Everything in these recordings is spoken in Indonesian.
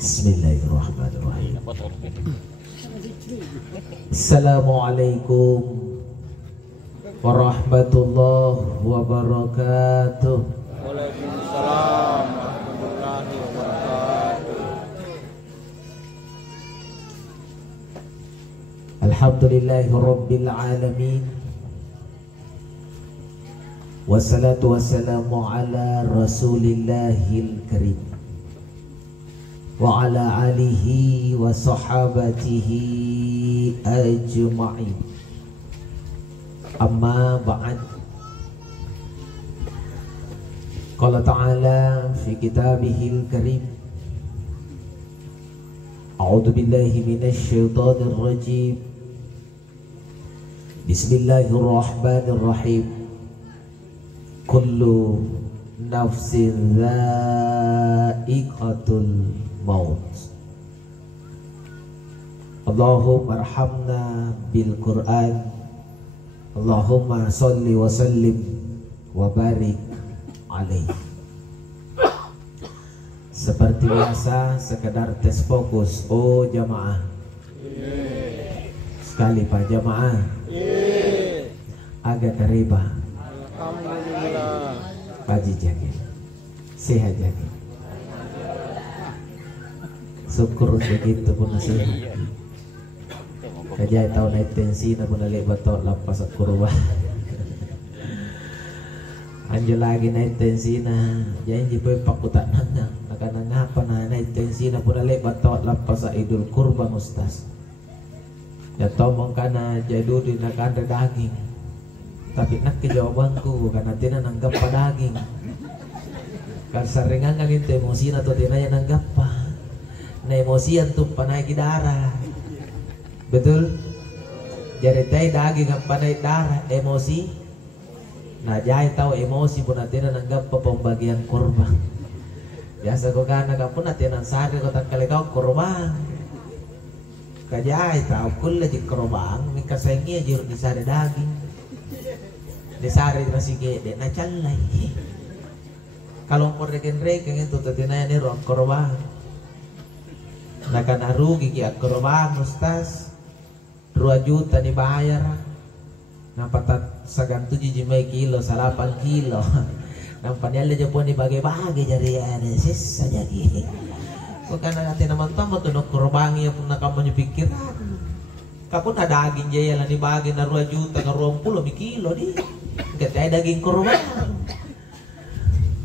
Bismillahirrahmanirrahim. Assalamualaikum warahmatullahi wabarakatuh. Waalaikumsalam warahmatullahi wabarakatuh. Alhamdulillahi rabbil alamin. Wassalatu wassalamu ala rasulillahil karim wa ala alihi wa sahabatihi ajma'in. Amma ba'd. Qala ta'ala fi kitabihil karim, a'udzu billahi minasy syaithanir rajim. Bismillahirrahmanirrahim. Kullu nafsin dha'iqatul maut. Allahumma arhamna bil Qur'an. Allahumma salli wa sallim wa barik alaihi. Seperti biasa, sekedar tes fokus. Oh jamaah, sekali pak jamaah, agak keriba. Alhamdulillah. Kaji jaga, sehat jaga. Syukur begitu pun nasihat. Kajai tahu naik tensi na pun nalik batok lapas kurwa. Anjo lagi naik tensi na, janji boy pakutan nang. Nakana ngapa na naik tensi na pun nalik batok lapas idul kurban ustaz. Ya tomong kana jadu di nakanda daging. Tapi nak kejawabanku karena tina nanggap pa daging. Kan seringan kan itu emosi na to tina yang nanggap pa. Na emosian tuh panai darah. Betul? Jadi tay daging ang panay darah emosi. Nah jay tahu emosi pun natin na nanggap pa pembagian kurban. Biasa ko kana ka pun natin ang sari ko tangkali ka kurban. Kajay tahu kulla di kurban mi kasengi aja di sari daging. Di sari na sige de na chalay. Kalau mo reken-reken itu tatinaya ni ron kurban. Nakanarugi ki kurban ustaz. 2 juta dibayar. Nampatat sagan 7 kilo, 8 kilo. Nampanyala aja po ni bagi-bagi jari ada sisa jadi. Bukan natin naman tama to no kurbangi pun nakamanyo pikiran. Kapun ada daging jaya lang dibagi na 2 juta ka 20 kilo di. Katay daging kurban.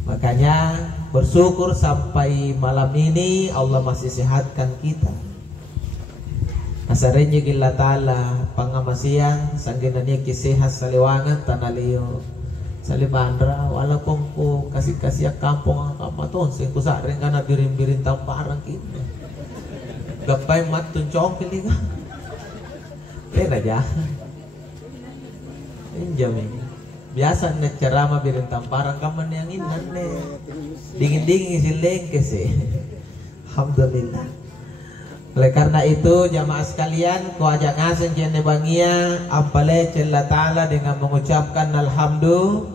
Makanya bersyukur sampai malam ini Allah masih sehatkan kita. Asarenyo gila ta'ala pangamasiyan sangginanya kisihas saliwangan tanaliyo salibandra wala pong ko kasih kampung ang kamaton sing kusaring ka na birin-birin tamparang kita gapay matun chongkili ka pera jahan injami biasa na carama birin tamparang kaman yang inan dingin-dingin sileng kasi alhamdulillah. Oleh karena itu jamaah sekalian, ko ajak ngasen jene bangia ampale cella ta'ala dengan mengucapkan alhamdulillah.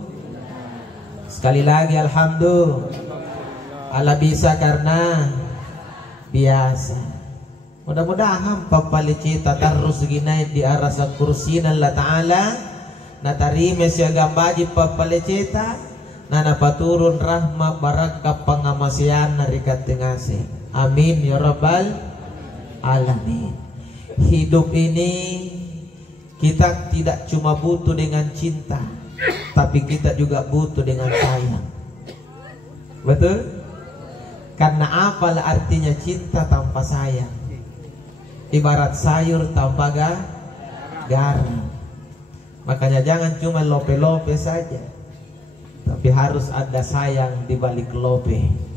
Sekali lagi alhamdulillah. Ala bisa karena biasa. Mudah-mudahan papalicita terus ginay di arah sa kursi Allah ta'ala na tarime siya gambaji papalicita na napaturun rahma barakah pangamasian na rikat tengase. Amin ya rabbal alamin. Hidup ini kita tidak cuma butuh dengan cinta, tapi kita juga butuh dengan sayang. Betul? Karena apalah artinya cinta tanpa sayang? Ibarat sayur tanpa garam. Makanya jangan cuma lope-lope saja, tapi harus ada sayang di balik lope.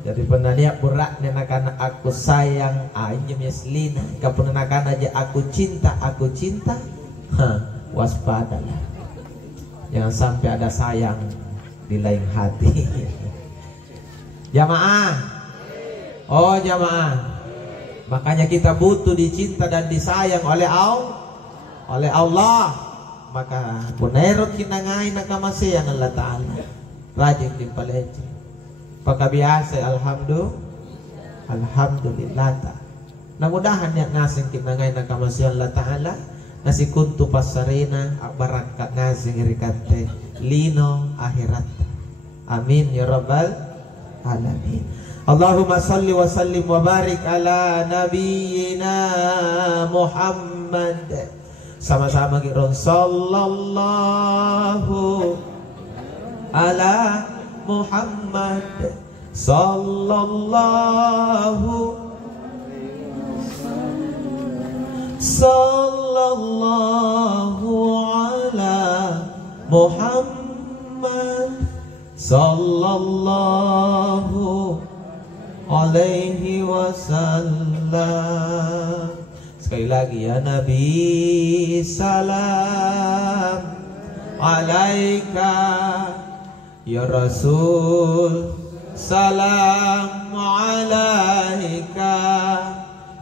Jadi penanya berat nenakan aku sayang aja meslina. Kapun nenakan aja aku cinta, waspadalah. Jangan sampai ada sayang di lain hati. Jamaah, oh jamaah. Makanya kita butuh dicinta dan disayang oleh Allah. Maka punerot kinangay nakamasayang Allah Ta'ala. Rajin di palece. Pagkabiasa, Alhamdulillah ta. Mudah-mudahan yang ngasing kita ngayon na kamasya Allah Ta'ala nasi kuntu pasarina barakat ngasing rikate lino akhirat. Amin ya rabbal alamin. Allahumma salli wa sallim wa barik ala nabiyyina Muhammad. Sama-sama kita sallallahu ala Muhammad sallallahu ala Muhammad sallallahu alaihi wasallam. Sekali lagi ya Nabi, salam alaika, ya Rasul, salam alaika,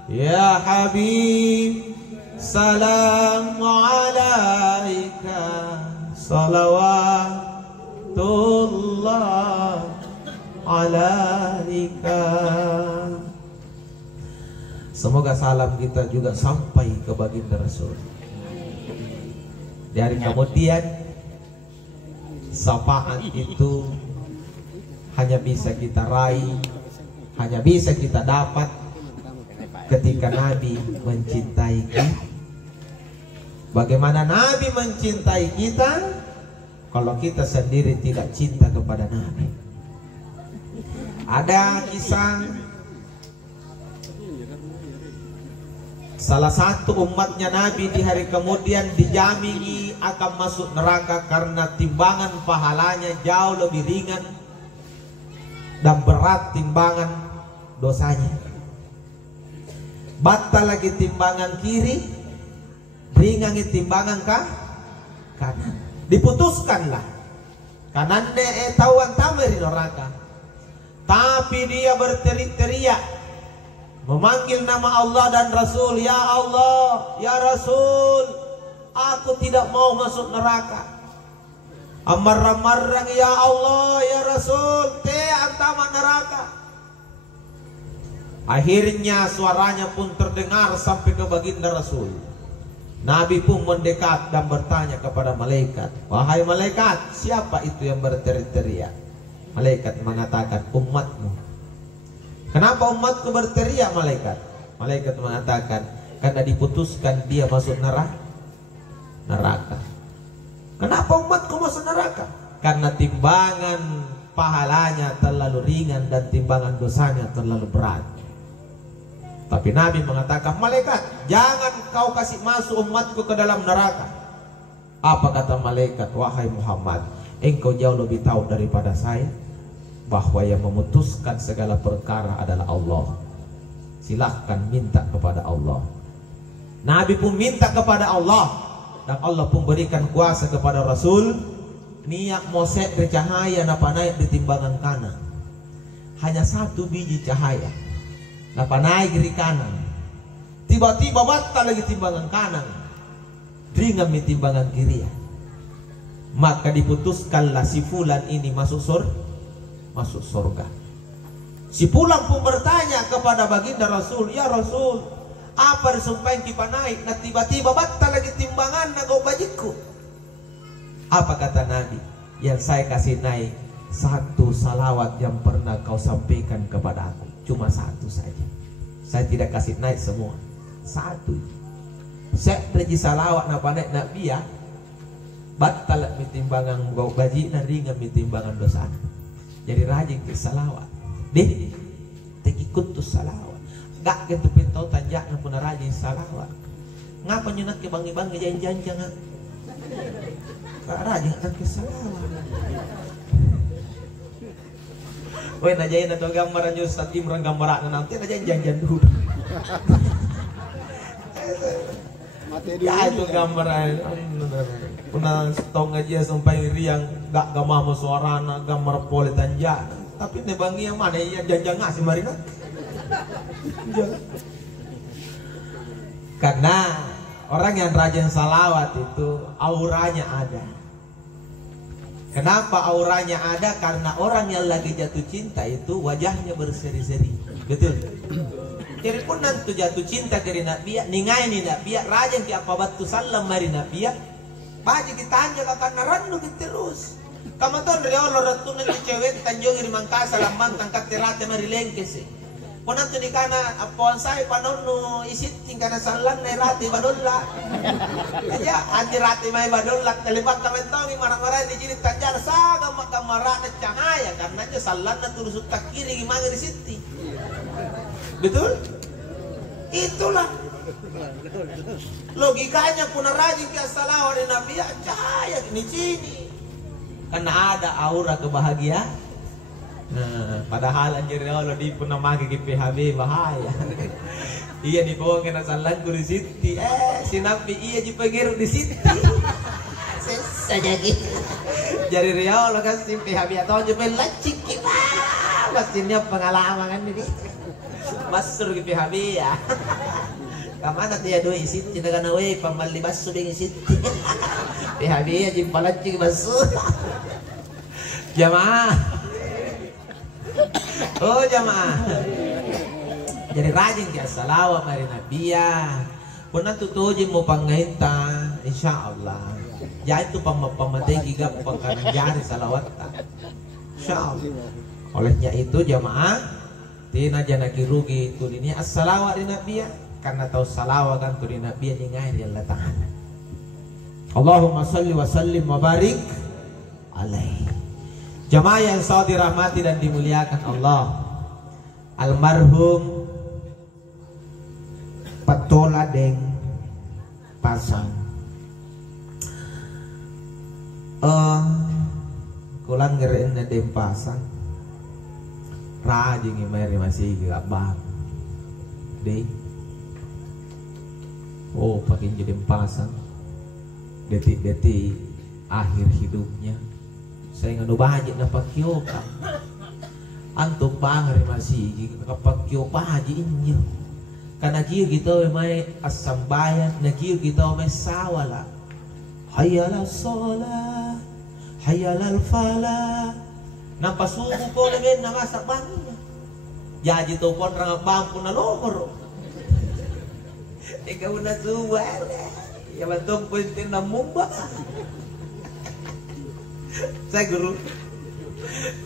ya Habib, salam alaika, salawatullah alaika. Semoga salam kita juga sampai ke baginda Rasul. Dari kemudian syafaat itu hanya bisa kita raih, hanya bisa kita dapat ketika Nabi mencintai kita. Bagaimana Nabi mencintai kita kalau kita sendiri tidak cinta kepada Nabi? Ada kisah salah satu umatnya Nabi di hari kemudian dijamini akan masuk neraka karena timbangan pahalanya jauh lebih ringan dan berat timbangan dosanya. Batal lagi timbangan kiri, ringan timbangan kanan. Diputuskanlah kanannya tawan tameri neraka. Tapi dia berteriak-teriak memanggil nama Allah dan Rasul. Ya Allah, ya Rasul, aku tidak mau masuk neraka. Amar-amarang ya Allah, ya Rasul, te antama neraka. Akhirnya suaranya pun terdengar sampai ke baginda Rasul. Nabi pun mendekat dan bertanya kepada malaikat, wahai malaikat, siapa itu yang berteriak? Malaikat mengatakan, umatmu. Kenapa umatku berteriak malaikat? Malaikat mengatakan, karena diputuskan dia masuk neraka. Kenapa umatku masuk neraka? Karena timbangan pahalanya terlalu ringan dan timbangan dosanya terlalu berat. Tapi Nabi mengatakan, malaikat, jangan kau kasih masuk umatku ke dalam neraka. Apa kata malaikat? Wahai Muhammad, engkau jauh lebih tahu daripada saya bahwa yang memutuskan segala perkara adalah Allah. Silahkan minta kepada Allah. Nabi pun minta kepada Allah, dan Allah pun berikan kuasa kepada Rasul. Niat mosek bercahaya napa naik di timbangan kanan. Hanya satu biji cahaya napa naik di kanan. Tiba-tiba batal lagi timbangan kanan, ringan di timbangan kiri. Maka diputuskanlah si fulan ini masuk surga. Si pulang pun bertanya kepada baginda Rasul, ya Rasul, apa disumpahin kita naik? Nah tiba-tiba batal lagi timbangan nago bajiku. Apa kata Nabi? Yang saya kasih naik satu salawat yang pernah kau sampaikan kepada aku, cuma satu saja. Saya tidak kasih naik semua, satu. Saya pergi salawat napa naik Nabi ya, batal timbangan gau baji dan ringan timbangan dosa. Jadi rajin ke salawat deh, ikut tuh salawat gak gitu pintau tanjak na pun rajin salawat. Ngapa nyenak ke bangi-bangi jangan-jangan gak rajin akan ke salawat. Weh najain atau gambaran Ustaz Imran gambaran nanti najain jangan dulu. Ya itu gambaran pernah setong aja sampai riang gak gamah suarana gambar poli tanja. Tapi ne bangi yang mana yang jangan ngasih marina. Karena orang yang rajin salawat itu auranya ada. Kenapa auranya ada? Karena orang yang lagi jatuh cinta itu wajahnya berseri-seri. Betul. Jadi pun nanti jatuh cinta kiri Nabi, ningai ni Nabi, rajin ki apa batu salam mari Nabi, baji kita anja karena randu kita terus. Kamu tahu dari Allah ratu nanti cewek tanjung di Mangkasa lamang tangkat terate mari lengkes. Pun nanti di kana apaan saya panono isit tingkana salam na rati badolla. Aja anti rati mai badolla terlibat kamentong marah-marah di sini tanjal saga makamara na cahaya karena aja salam na turusut takiri gimana di sini. Betul? Itulah logikanya pun rajin ke salawat dari Nabi cahaya di sini. Karena ada aura kebahagiaan. Nah, padahal anjir Allah di pun nama ke PHB bahaya. Iya dibawa kena salah di situ. Si Nabi iya di pengiru di situ. Saja gitu. Jadi Riau lo kasih PHB atau cuma lacik kita. Pastinya pengalaman kan ini. Masuk ke PHB ya. Kamana dia dua isit kita kena we pamali basu dengan isit. PHB ya jimpa lacik basu. Jamaah. Oh jamaah. Jadi rajin ya salawat mari Nabi ya. Puna tutuji mo pangaita insyaallah. Ya itu pamategi gap pangkanjari salawat. Insyaallah. Olehnya itu jamaah tina janaki rugi tu ini as-salawat di Nabi ya. Karena tahu salawat kan tu di Nabi ni ngairi Allah Ta'ala. Allahumma salli wa sallim wa barik alaihi. Jamaah yang selalu dirahmati dan dimuliakan Allah, almarhum Patola Deng Pasang. Kulang ngerein na Deng Pasang. Rajin ngimeri masih gabang. Deng. Oh, pakai jadi Deng Pasang. Detik-detik akhir hidupnya. Saya nganu bahaji na pakyoka antuk bangari masih kapakyo bahaji inyo karena kiyo gitu may asambayan na kiyo gitu may sawala hayala sola hayala fala nampasuko ko namin na masak bangnya jadi to pon rang bangko na lomor ikaw na suwal ya bantong puntin na mumba. Saya guru,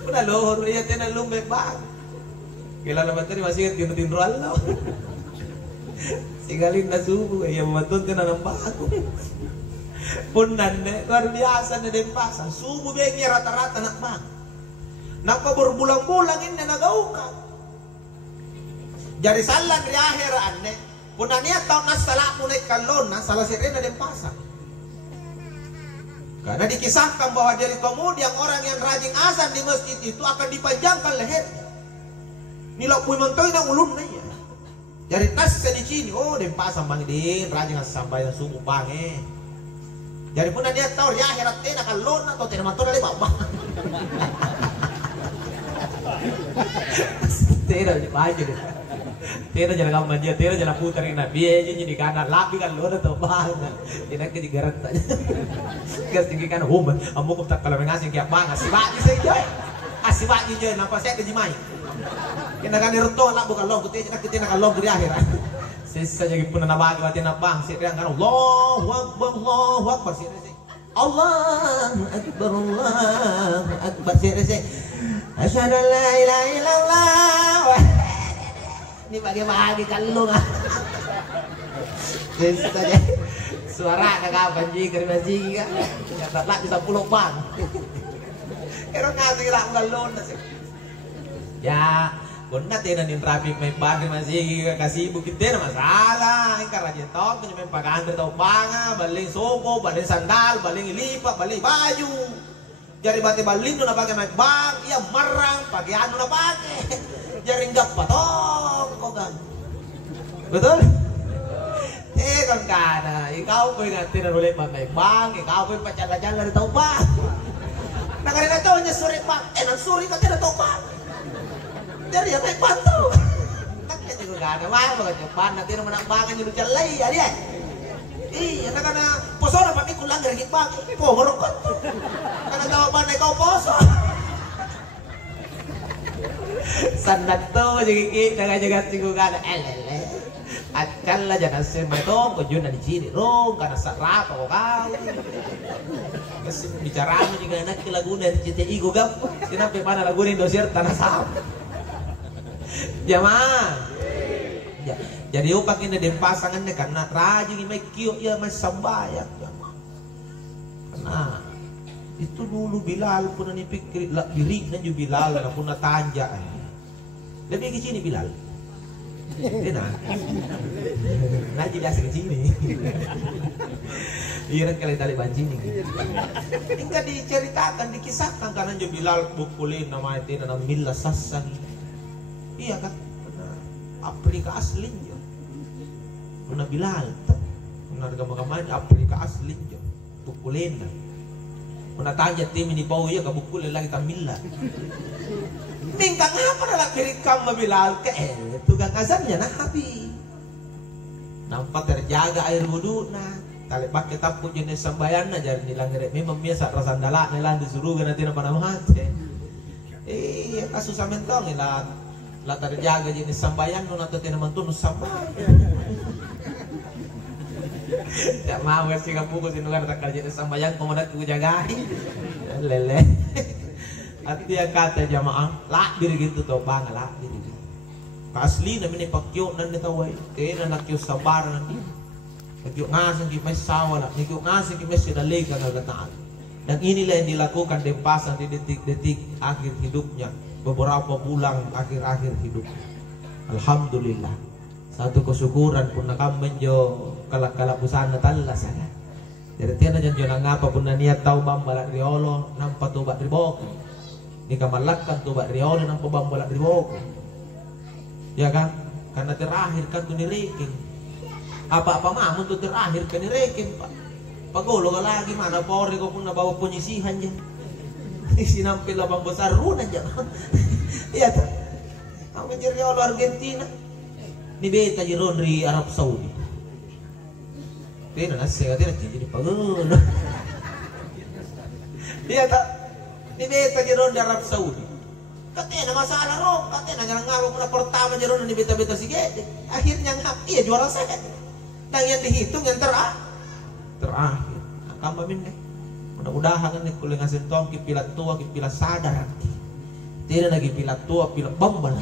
pernah lohor ya tena lumbe bang, kila naman tadi masih ingat tinrual lo, sigalin na subuh ya memantun tena nambah aku, punan luar biasa na Deng Pasang, subuh bengi rata-rata nak bang, napa berbulan-bulan ini nagaukan, jadi salah di akhir ane, punan niya tahun nasalah mulai kalon na salah sirena Deng Pasang. Karena dikisahkan bahwa dari kemudian orang yang rajin azan di masjid itu akan dipanjangkan lehernya. Nila pun mentoy na ulun na ya. Dari tas di sini, oh Deng Pasang bangidin rajin azan sampai yang subuh bange. Jadi pun dia tahu ya akhirat teh nak lon atau tidak matur dari bapak. Tidak dibaca deh. Tidak jalan kamu dia, tidak jalan putarin Nabi aja jadi kanan lapi kan lo atau banget. Tidak ke digarat aja. Gas tinggi kan home, amu kok tak kalau mengasih kayak banget. Asih bagi saya joy, asih bagi joy. Nampak saya kejimai. Kena kan diroto lah bukan lo, kita nak lo di akhirat. Sisa jadi pun nabagi mati nabang, sih kan Allahu Akbar sih. Allahu Akbar sih. Asyhadu an la ilaha illallah. Ini bagi-bagi kalung ah. Saja suara kapan jika masih kan? Tak bisa pulau bang. Kira ngasih lah kalung nasi. Ya, kena tenan di trafik main bagi masih kasih bukit tenan masalah. Ingkar aja top punya main pakai tau banga, balik soko, balik sandal, balik lipat, balik baju. Jadi bati balik tu nak pakai main bag, ia marang pakai anu nak pakai. Jadi enggak patong kok kan. Betul? Kan kana, ikaw po natin na ulit may bang, ikaw po pacalan-calan na ito ba? Nakarina ito, niya suri bang, nagsuri ka na ito bang. Dari yan ay panto. Nakita ko kana, mga Japan, natin naman ang bangan yung jalay, yan yan. Iya, karena poso na pati kulang dari pagi. Po merokot. Karena tawa ba na ikaw poso. Sandat to jigi jaga-jaga sigugan elele. At kala dyan ang simatong ko yun na ni Gini Rong ka nasa rato ko ka kasi bicara mo juga anak ke Laguna CTI ko gap sinabi pa na Laguna dosier tanah saham jamaah ya, jadi upak ini dem pasangan ne karena rajin may kiyo ya may sambayak jamaah karena itu dulu Bilal pun ni pikir birik na ju Bilal na pun natanja lebih ke sini Bilal. Dia nah jadi asik ke sini. Iya kali tali banci nih. Enggak diceritakan, dikisahkan karena jo Bilal bukulin nama itu nama Milla Sassan. Iya kan? Afrika asli jo. Mana Bilal? Mana gambar-gambar Afrika asli jo. Bukulin. Mana tanya tim ini bau ya ke bukulin lagi Milla. Tingkang apa dalam diri kamu Bilal ke tukang azannya nah habis nampak terjaga air wudhu nah tali pakai tapu jenis sambayan nah jadi nilang ngeret memang biasa rasa dalak nilang disuruh nanti nama iya kasus samentong nilang lah terjaga jenis sambayan nu nanti nama tunus sambayan tidak mau sih kamu kusin luar tak jenis sambayan kemudian aku jagain lele. Arti yang kata jamaah lah diri gitu tau bang lah diri gitu asli namin ipakyo nan nitaway kaya na nakyo sabar nanti nakyo ngasang kimay sawala nakyo ngasang kimay sinalik ang agataan dan inilah yang dilakukan Dempasan di detik-detik akhir hidupnya beberapa bulan akhir-akhir hidupnya alhamdulillah satu kesyukuran pun nakamban jo kalak-kalapusan na tala sana jadi tiada janjo nang apa pun na niat tau bambalak riolo nampak tubat ribok ni kamalakkan tuh Mbak Riau dan pembambolak di bawah ya kan karena terakhir kan tuh nireking apa-apa mah untuk terakhir kan nireking pak pagolo lagi mana pori ko pun nabawa penyisihan dyan sinampil labang besar runan dyan iya tak ang Riau Argentina ni beta jeron di Arab Saudi tina nasi tina jadi pagolo iya tak di beta jeron di Arab Saudi katanya masalah rom katanya ngarang-ngarang muna pertama jeron di beta-beta si Gede akhirnya iya juara saya dan yang dihitung yang terakhir akam bamin deh mudah-mudahan nih kulit ngasih tong kipilat tua kipilat sadar tidak lagi pilat tua pilat bambal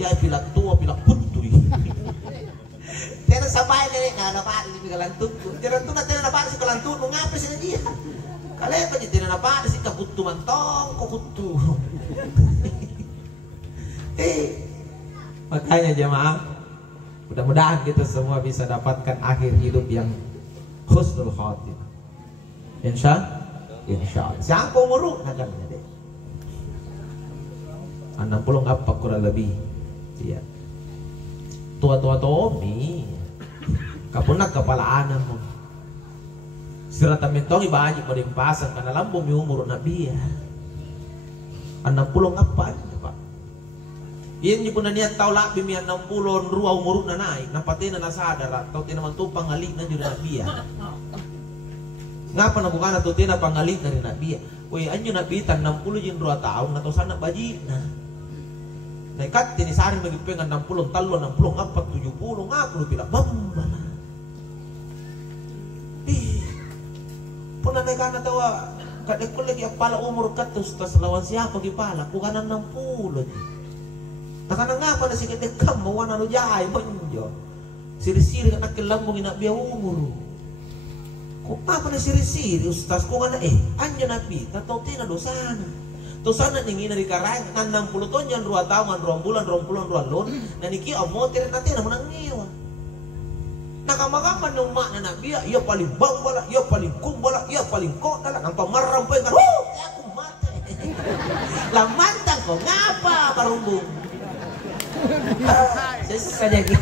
jadi pilat tua pilat putui tidak sampai nih nggak ada apa di kalantung jangan tuh nanti ada apa sih kalantung ngapa sih dia kalian apa jadi apa sih kakutu mantong kakutu makanya jemaah mudah-mudahan kita semua bisa dapatkan akhir hidup yang husnul khatimah insya Allah siapa umur nak deh 60 apa kurang lebih iya tua-tua Tommy kapunak kepala anak mo sirata mentong ibaji pada Dempasan karena lambung mi umur nabi ya 60 apa pak iyan pun niat tau lah bimi 60 rua umur na naik napatin na sadar tau tinaman tu pangalik na jud nabi ya ngapa na bukan atau tina pangalik na rin nabi ya woi anyo nabi tan 60 jin 2 tahun atau sana baji na naikat tini sari magipeng 60 talo 60 ngapa 70 ngapa lu pila bamba pun naik kana tawa kadekul lagi apala umur katus tas lawan siapa gipala bukan 60 nakana ngapa na sige dekam mawana lu jay monjo siri-siri nak kelambung ina biya umur kok apa na siri-siri ustaz ko ngana anjo nabi tato tina dosana dosana ningi na dikarang kan 60 ton jan 2 tahun 2 bulan 2 lon naniki amotir nanti na menangiwa nakamakaman ng mak na nabiya iya paling bambala iya paling kumbala iya paling kota lang ang pamarampay nga aku mati lamantang ko ngapa parumbong saja gitu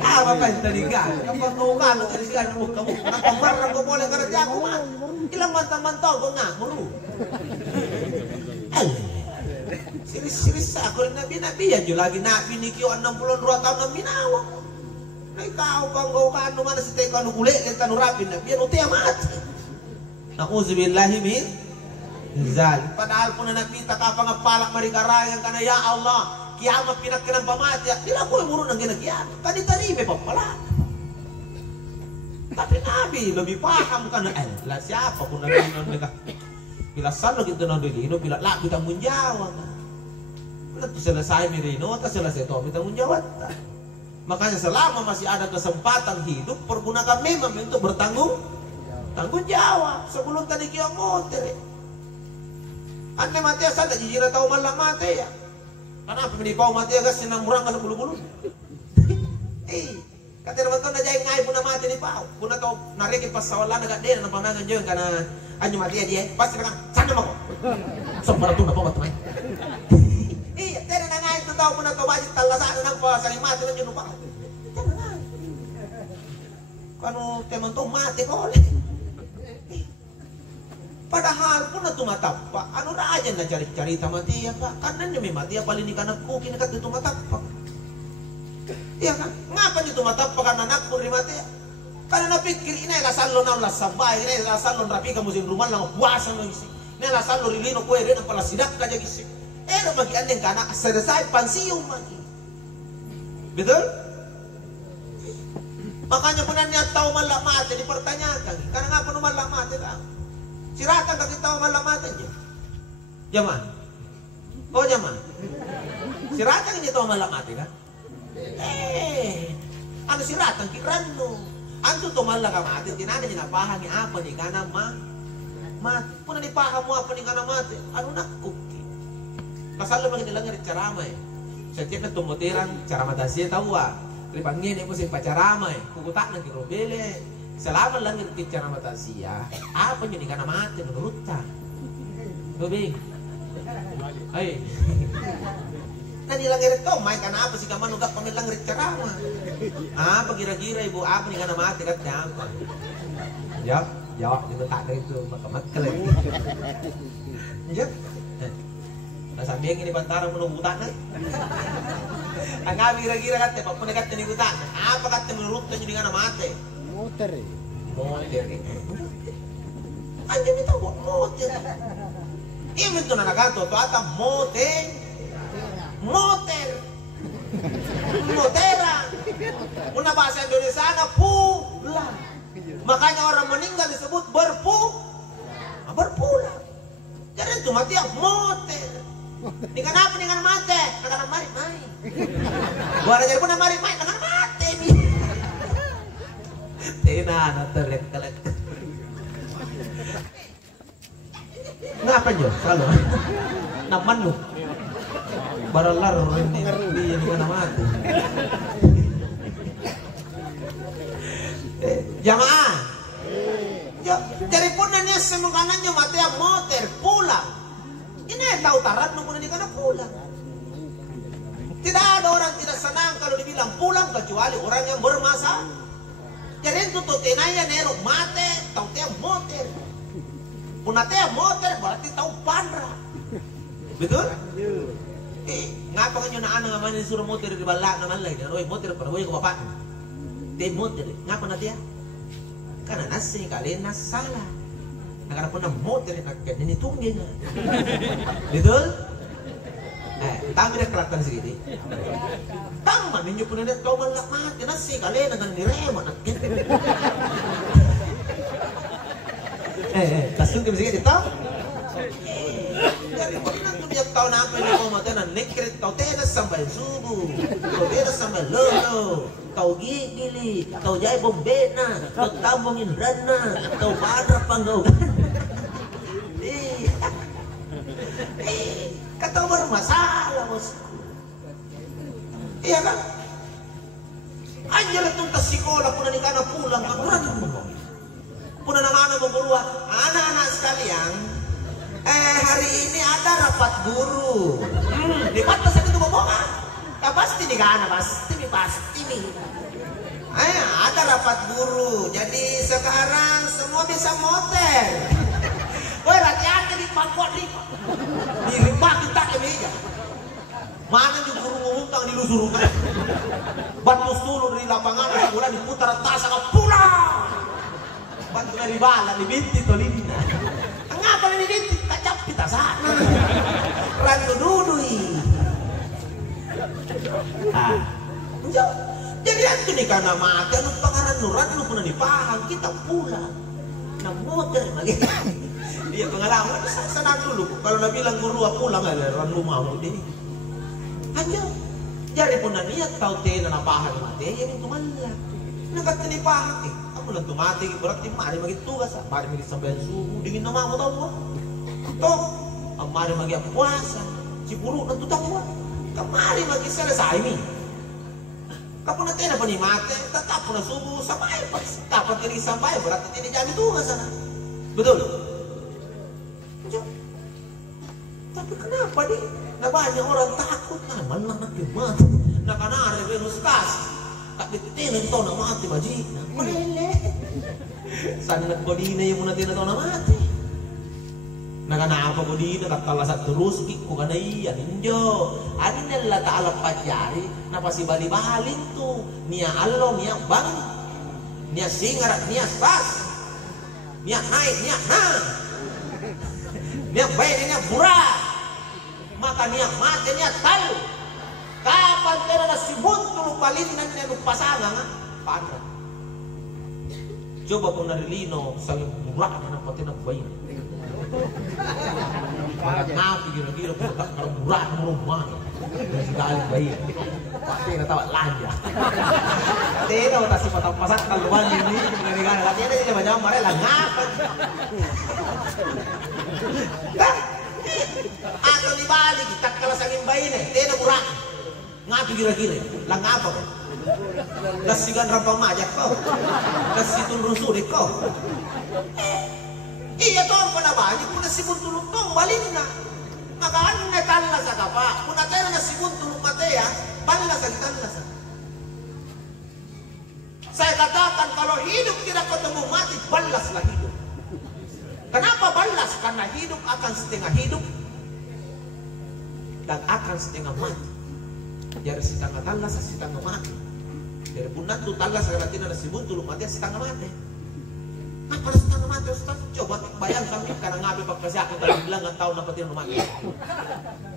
apa pa tadi kan kapag nukan tadi kan kamu napamarang ko boleh kerja aku mah ilang mantang-mantang ko nga muru siris ako rin nabi ya lagi nabi ni kyo 62 tahun na minawa na ikaw pang gaw man sa tayo kanu kulit kanu rapin nabi yan uti amat na'udzubillahi min zal padahal po na nakita ka pangapalak marigarayan ka na ya Allah kiamat pinagkanang pamatya nila ko muro ng ginagyan tani-tani may papala tapi nabi lebih paham ka na lah siapa kung nabi nang bila salo gitu na dili bila la kita munjawab nanti selesai mirino atau selesai itu tanggung jawab. Makanya selama masih ada kesempatan hidup, pergunakan memang untuk tanggung jawab. Sebelum tadi kaya ngote. Ane mati asal tak jijira tahu malam mati ya. Kenapa menipau mati ya gas senang murang kalau bulu-bulu. Kata naman to na jay ngay puna mati ni pau. Puna to nariki pas sawalan agak dia nang panangan jeng kana anyo mati dia. Pasti kan sana mo. Sobrang to na po batay. Tena na nga ito daw po na ito bajit talasan na po sa mati na dyan pa. Tena nga. Kano teman to mati ko ulit. Padahal po na tumatapa. Ano na ayan na cari-carita mati ya ka. Kanan nyo may mati ya palini ka nagkukin na ka tumatapa. Iya kan? Ngapa nyo tumatapa ka nanak po rin mati ya? Karena napikir ina ilasan lo na lasabay. Ina ilasan lo rapi ka musim rumah lang buwasan lo isi. Ina ilasan lo rilino kwe rin ang palasidak ka dyan isi. Pero bagi andeng kana selesai pansiyong lagi. Betul? Makanya pun niya tao malamate dipertanyakan. Karena ngapa no malamate ka? Siratan ka tao malamate niya. Jaman. Oh jaman. Siratan niya tao malamate ka? Ano siratan kirano? Anto to malamate tinana niya napahang apa ni kana mat. Puna ni paham mo apa ni kana mate. Ano nakuk? Kasalo mga nilang nga carama eh. Setiap na tumutirang caramata siya tawa. Ripangin mo siya pacarama eh. Kukutak ng kirobele. Salaman lang nga caramata siya. Apa nyo ni ka namate menurut ka? Gobing. Ay. Kanilang nga ito. May ka na apa si kamanugak pa nilang nga carama. Pagira-gira ibu apa ni ka namate kat niya apa. Yap. Dito taka ito. Makamatkalag. Yap. Sabi yang ini bantara menunggutan ang gira-gira kate pag punagat ni gutan apa kate menurut nyo dengan mate motor anjir itu motor even to na nagato to ata motera una bahasa Indonesia na pulang makanya orang meninggal disebut berpulang jadi itu mati ya motor. Di kanapa dengan mate? Nakana mari. Buara jadi pun mari, nakana mate ni. Tina na terlek. Ngapa nyo? Salo. Naman lu. Baralar ini di kana mate. Jamaah. Jadi pun nanya semukanannya mati ya motor pulang. Ini tahu tarat nunggu ini karena pulang. Tidak ada orang tidak senang kalau dibilang pulang kecuali orang yang bermasalah. Jadi itu tenaya nero mate tahu teh motor. Punate motor berarti tahu pandra. Betul? Ngapa kan na anak ngaman suruh motor di balak naman lagi. Roy motor para boy ko bapak. Teh motor. Ngapa na dia? Karena nasi kali salah. Nagkarap po ng motor na kanitunggin. Betul? Tama na kelatan sige. Tama ninyo po na kau malak mati na si kali nagang niremo na. Tasung kim sige dito? Dari po na tumiyak tao na apa ni ko mata na nekret tao tena sambal subu. Tao tena sambal lolo. Tau gigili, tau jay bombena, tau tambongin rana, tau padra panggaugan. Kata bermasalah bosku. Iya kan? Anjir itong tasikola puna ni kana pulang kamuran mo. Puna nang ana mo gurua, anak-anak sekalian, hari ini ada rapat guru. Di batas itu ngomong pasti di kana pasti nih. Ada rapat guru. Jadi sekarang semua bisa motor. Woi hati-hati di pangkuan nih. Di rimba kita ke meja. Mana juga guru ngumuntang dilusurkan. Bantu dulu dari lapangan sebulan diputar tas ke pulang. Bantu dari bala di binti tolina. Ngapa ini binti kacap kita sana. Randu dudui. Jadi itu nih karena mati anu pangaran nuran lu pernah dipaham kita pulang. Nah motor lagi. Dia pengalaman sana dulu. Kalau nak bilang guru pulang ada ran rumah deh. Aja. Jadi pun niat tahu teh na pahan mati ya itu malah. Nakat ni pahan aku lang tumati berarti mari magi tugas, mari magi sambil subuh dingin na mo tahu. Toh, mari magi puasa. Si guru nanti tahu. Kamari magi selesai ni. Kapag natin na panimate, tatap na subuh sampai pas dapat diri sampai berarti tidak jadi tugas sana. Betul? Tapi kenapa nih? Nah banyak orang takut naman lang nagkimat. Nakanari venus kas. Tak ditinin to na mati baji. Malele. Sana nagkodina yung muna tinato na mati. Nakanapa ko din nakatalasat terus ko kanay aninjo. Anin nila ta'ala patyari na pasibali-balin to. Niya allo, niya bang. Niya singar, niya sas. Niya naik, niya na. Niya bayi, niya murah. Maka niya mati, niya tayo. Kapan tayo na sibun tulong palinan niya nung pasangan nga? Paano? Coba po narilino sa murah na pati nagbayin. Mga napi gira-gira po kalau murah na rumah. Kasi galing bayin. Pati natawa lanja. Tino, kasi patampasan kaluan ini. Mga laki na niya ba mare langapan. Atau dibalik, tak kalah sangin bayin eh. Tino murah. Ngapi gira-gira. Lang apa ko? Kasigan rampang majak ko. Kasitun rusulit ko. Iya to ang panabalik. Kung nasibun tulong to, balin na. Makaan na talasa ka pa. Kung natin na nasibun tulong mateya, balas ang talasa. Saya katakan kalau hidup tidak ketemu mati, balaslah hidup. Kenapa balas? Karena hidup akan setengah hidup dan akan setengah mati. Jadi setengah talas, setengah mati. Jadi pun nanti talas karena tidak nasibun tulong mati, setengah mati. Nah kalau setengah mati Ustaz, coba bayangkan karena ngapi pagkasi ako talang bilang ang taon na pati na mati.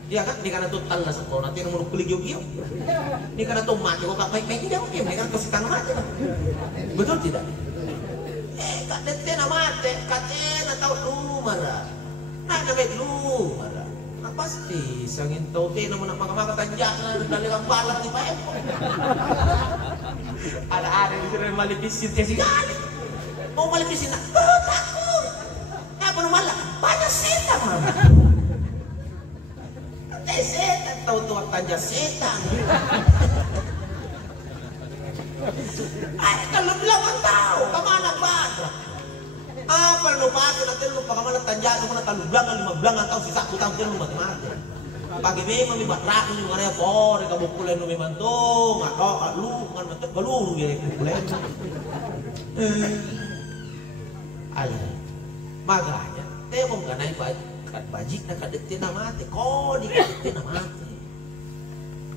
Iya kan, di ka na ito talas ko, nanti na murong kuligyo-gyo. Di ka na ito mati ko, kapay hindi ako kayo, di ka na ito setengah mati. Betul tidak? Kadete na mati, kadete na taon lumara. Nagamit lumara. Nah pasti, sangin tau te na mo na makamakatanja na dalilang balat di pae. Ada-ada di sini malipisin kasi galit. Mau malipisin na, takut. Ngapa naman lang? Banyak setan mama. Katay setan, tahu-tahu tanja setan. Ay, kalau bilang ang tao, kamana bata. Apa lupa ako natin lupa kamana tanja mo na talublang, 5 blang ang tao, sisa ko tao din mati-mati. Pagi memang may batrakan yung mga po, kabukulan no memang to, ngato, lu, ngan baluru ya kukulan. Alam, maganya, tayo kung kanay bajik na kadikti na mati, kodi kadikti na mati.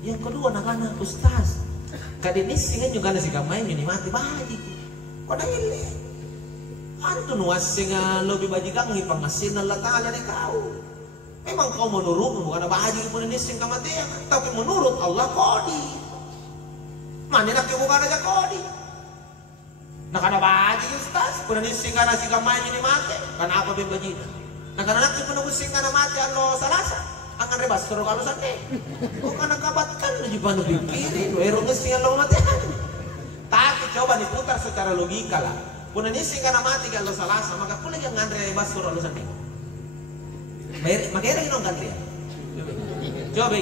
Yang kedua nakana ustaz, kadinisingin yung kana si kamay yun ni mati bajik. Kona hili, anto nuwas nga lobi bajikang ipangasin na latala ni kau. Memang kau menurut bukan apa haji kemudian kematian, tapi menurut Allah kodi. Mana nak bukan aja kodi. Nak ada haji ustaz, kemudian karena si kamay ini mati, karena apa bebaji? Nak ada nak menunggu karena mati Allah salasa, akan rebas suruh kalau sakit. Bukan nak kabatkan lagi panu pikirin, wero ngesing Allah mati. Tapi coba diputar secara logika lah. Kemudian karena mati kalau salasa, maka kulit yang ngandre rebas suruh Allah sakit. Makanya nong kan dia. Coba.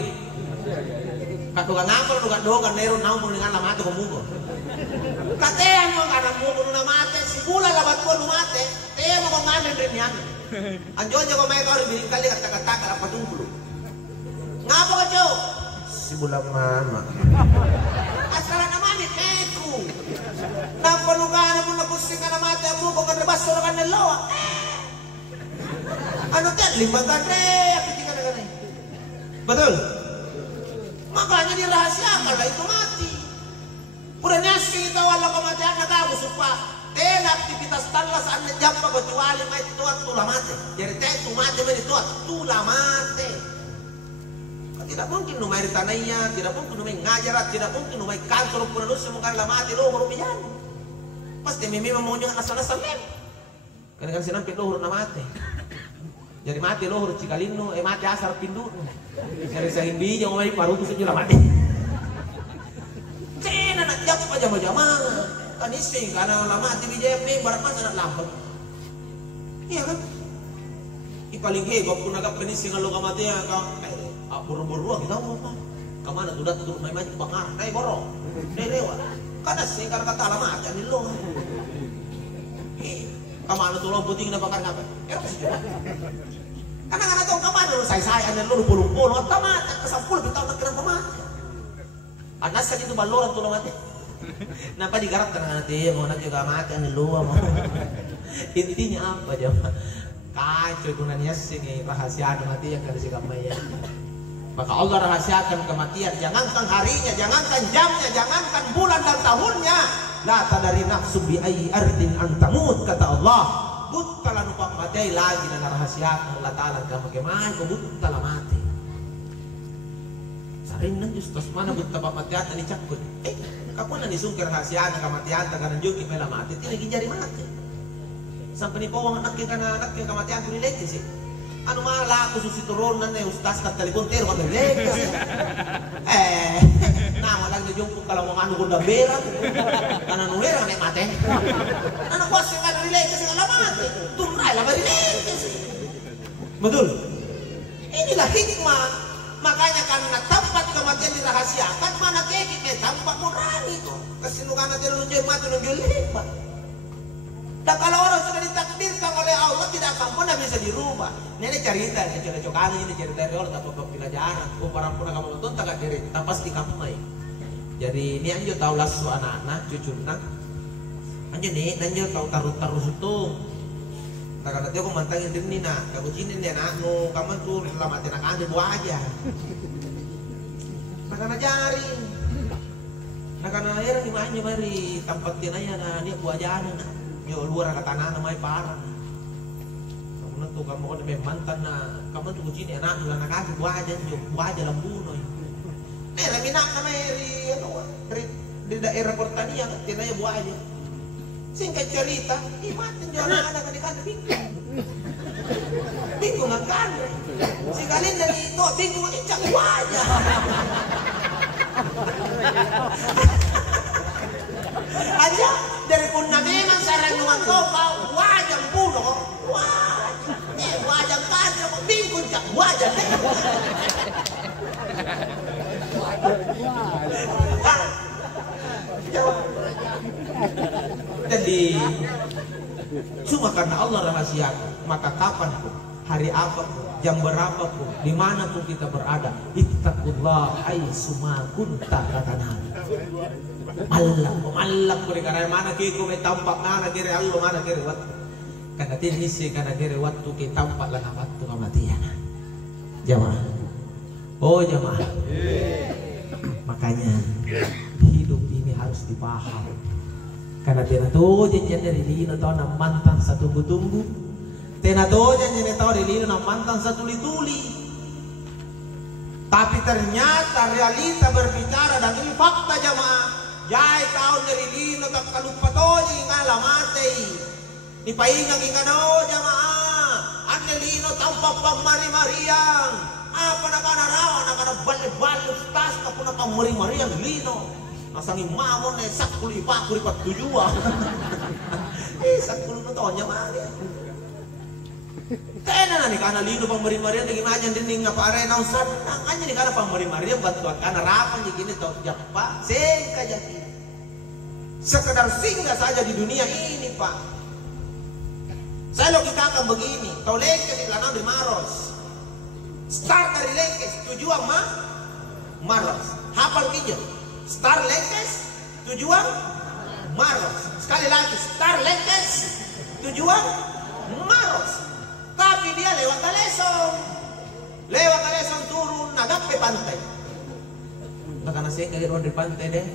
Katu kan ngapal tu kan do kan nero nau mo dengan lamate ko mugo. Katean mo kan mugo na mate si pula labat ko no mate. Te mo ko ngamen rin yan. Anjo ko may ka rin kali kata-kata kala patungkulo. Ngapo ka jo? Si bulang mama. Asala naman ni Peku. Napalugan mo na kusing ka na mate mo ko kan rebas solo kan nalawa. Ano te? 5 kadre, akiti ka na ganay. Betul? Makanya dirahasiakan lah itu mati. Udah nyasi kita wala kematian nagago supaya tela aktivitas tanla saan najampa kecuali may tuat tula mati. Jadi itu mati may tuat tula mati. Tidak mungkin numay tanaya, tidak mungkin numay ngajarat, tidak mungkin numay kantor punanus mo kan lamati lo marupiyan. Pasti mimi mamunyo nga asal-asal lem. Kan sinampit lohur na mati. Jadi mati lohur cikalino, mati asar pindu. Jadi sa hindi niya may paruto sa inyo lamati. Sina nagyap pa jama-jama. Kanising kana lamati bijayap barat mas anak lampag. Iya kan? Ipalinghe gop kunagap kanising alo kamati ka. Buru-buru kita mau apa? Kemana sudah turun main main bakar, naik borong, naik lewat. Karena sih karena kata lama aja nih lo. Kemana tuh lo putih kita bakar ngapa? Karena tuh kemana lo saya ane lo lupa, kemana? Kesampul kita nak kena kemana? Anas kan itu baloran tuh lo mati. Napa digarap karena nanti mau nak juga mati ane lo mau. Intinya apa jemaah? Kacau gunanya sih rahasia mati yang kada sikap maya. Maka Allah rahasiakan kematian. Jangankan harinya, jangankan jamnya, jangankan bulan dan tahunnya. La tadari nafsu bi ayyi ardin antamut, kata Allah. Buttala nupak mati lagi dan rahasiakan Allah Ta'ala kama kemai ko buttala mati. Sarin nang justos mana buttala mati atan dicakut. Kapun nang disungkir rahasiakan kematian tagaran juki mela mati tinagi jari mati. Sampai ni pawang anak yang kematian tu dileke sih. Anu malah aku susi turunan nih ustaz kat telepon tero kami dileke. Nah malah ngejungkuk kalau mau anu kuda berak. Karena nuler nek mate. Anak kuas sing kan dileke sing ala mati. Tumrai lah dileke sih. Betul. Inilah hikmah. Makanya karena tempat kematian dirahasiakan mana kekik tampak murani tuh. Kesinukan nanti nunjuk mati nunjuk lebat. Dan kalau orang sudah ditakdirkan oleh Allah tidak akan pernah bisa dirubah. Ini cerita, ini cerita ini cerita orang tak apa pelajaran. Kumparan pun kamu nonton tak diri, tak pasti kamu mai. Jadi ini anjo tahu lasu anak-anak, cucu nak. Anjo nih, anjo tahu taruh itu. Tak kata dia aku mantangin dini nak, aku cinin dia anakmu, kamu tuh lamatin anak anda buah aja. Nak jari. Nak air gimana mari tempatin aja nah dia buah aja nak. Yo luar ke tanah namanya parah. Kamu tuh kamu kan mantan na, kamu tuh kucing anak juga anak kaki buah aja lambuno. Nih lagi nak namanya di daerah pertanian tinanya buah aja. Singkat cerita, imatin jual anak kan bingung. Bingung kan? Si kalian dari itu bingung cak buah aja. Aja dari pun memang sarang nuan kau wajah puno wajah kaca bingung cak wajah jadi cuma karena Allah rahasiakan maka kapanpun hari apapun jam berapapun dimanapun kita berada ittaqullah aitsuma kunta katana malak ko karena mana kiko may tampak na kiri Allah mana kiri wat kana tinhisi kana kiri wattu ki tampak lang wattu kematian jamaah jamaah makanya hidup ini harus dipaham karena tenatu janjian dari lino tau na mantan satu tunggu tenatu janjian tau dari lino na mantan satu tuli tapi ternyata realita berbicara dan ini fakta jamaah. Jai tahun dari lino tak kalupa to nga lamatay. Ni paingang ingano jamaah. Ane lino tampak pamari-mariang. Apa nakanarawan nakanabali-bali tas ka puna pamari-mariang lino. Nasang imamon na sakuli pakuli patujua. Sakuli na to jamaah. Tena na ni kana lino pamari-mariang naging majan din nga pare na usad. Anya ni kana pamari-mariang bantuan kana rapan gini to japa singka jadi. Sekedar singgah saja di dunia ini Pak. Saya logikakan begini, kau lekes di lanang di Maros. Start dari lekes, tujuan Maros. Hafal kijel. Start lekes, tujuan Maros. Sekali lagi, start lekes, tujuan Maros. Tapi dia lewat Kalesong turun nagap pe pantai. karena saya kagak di pantai deh.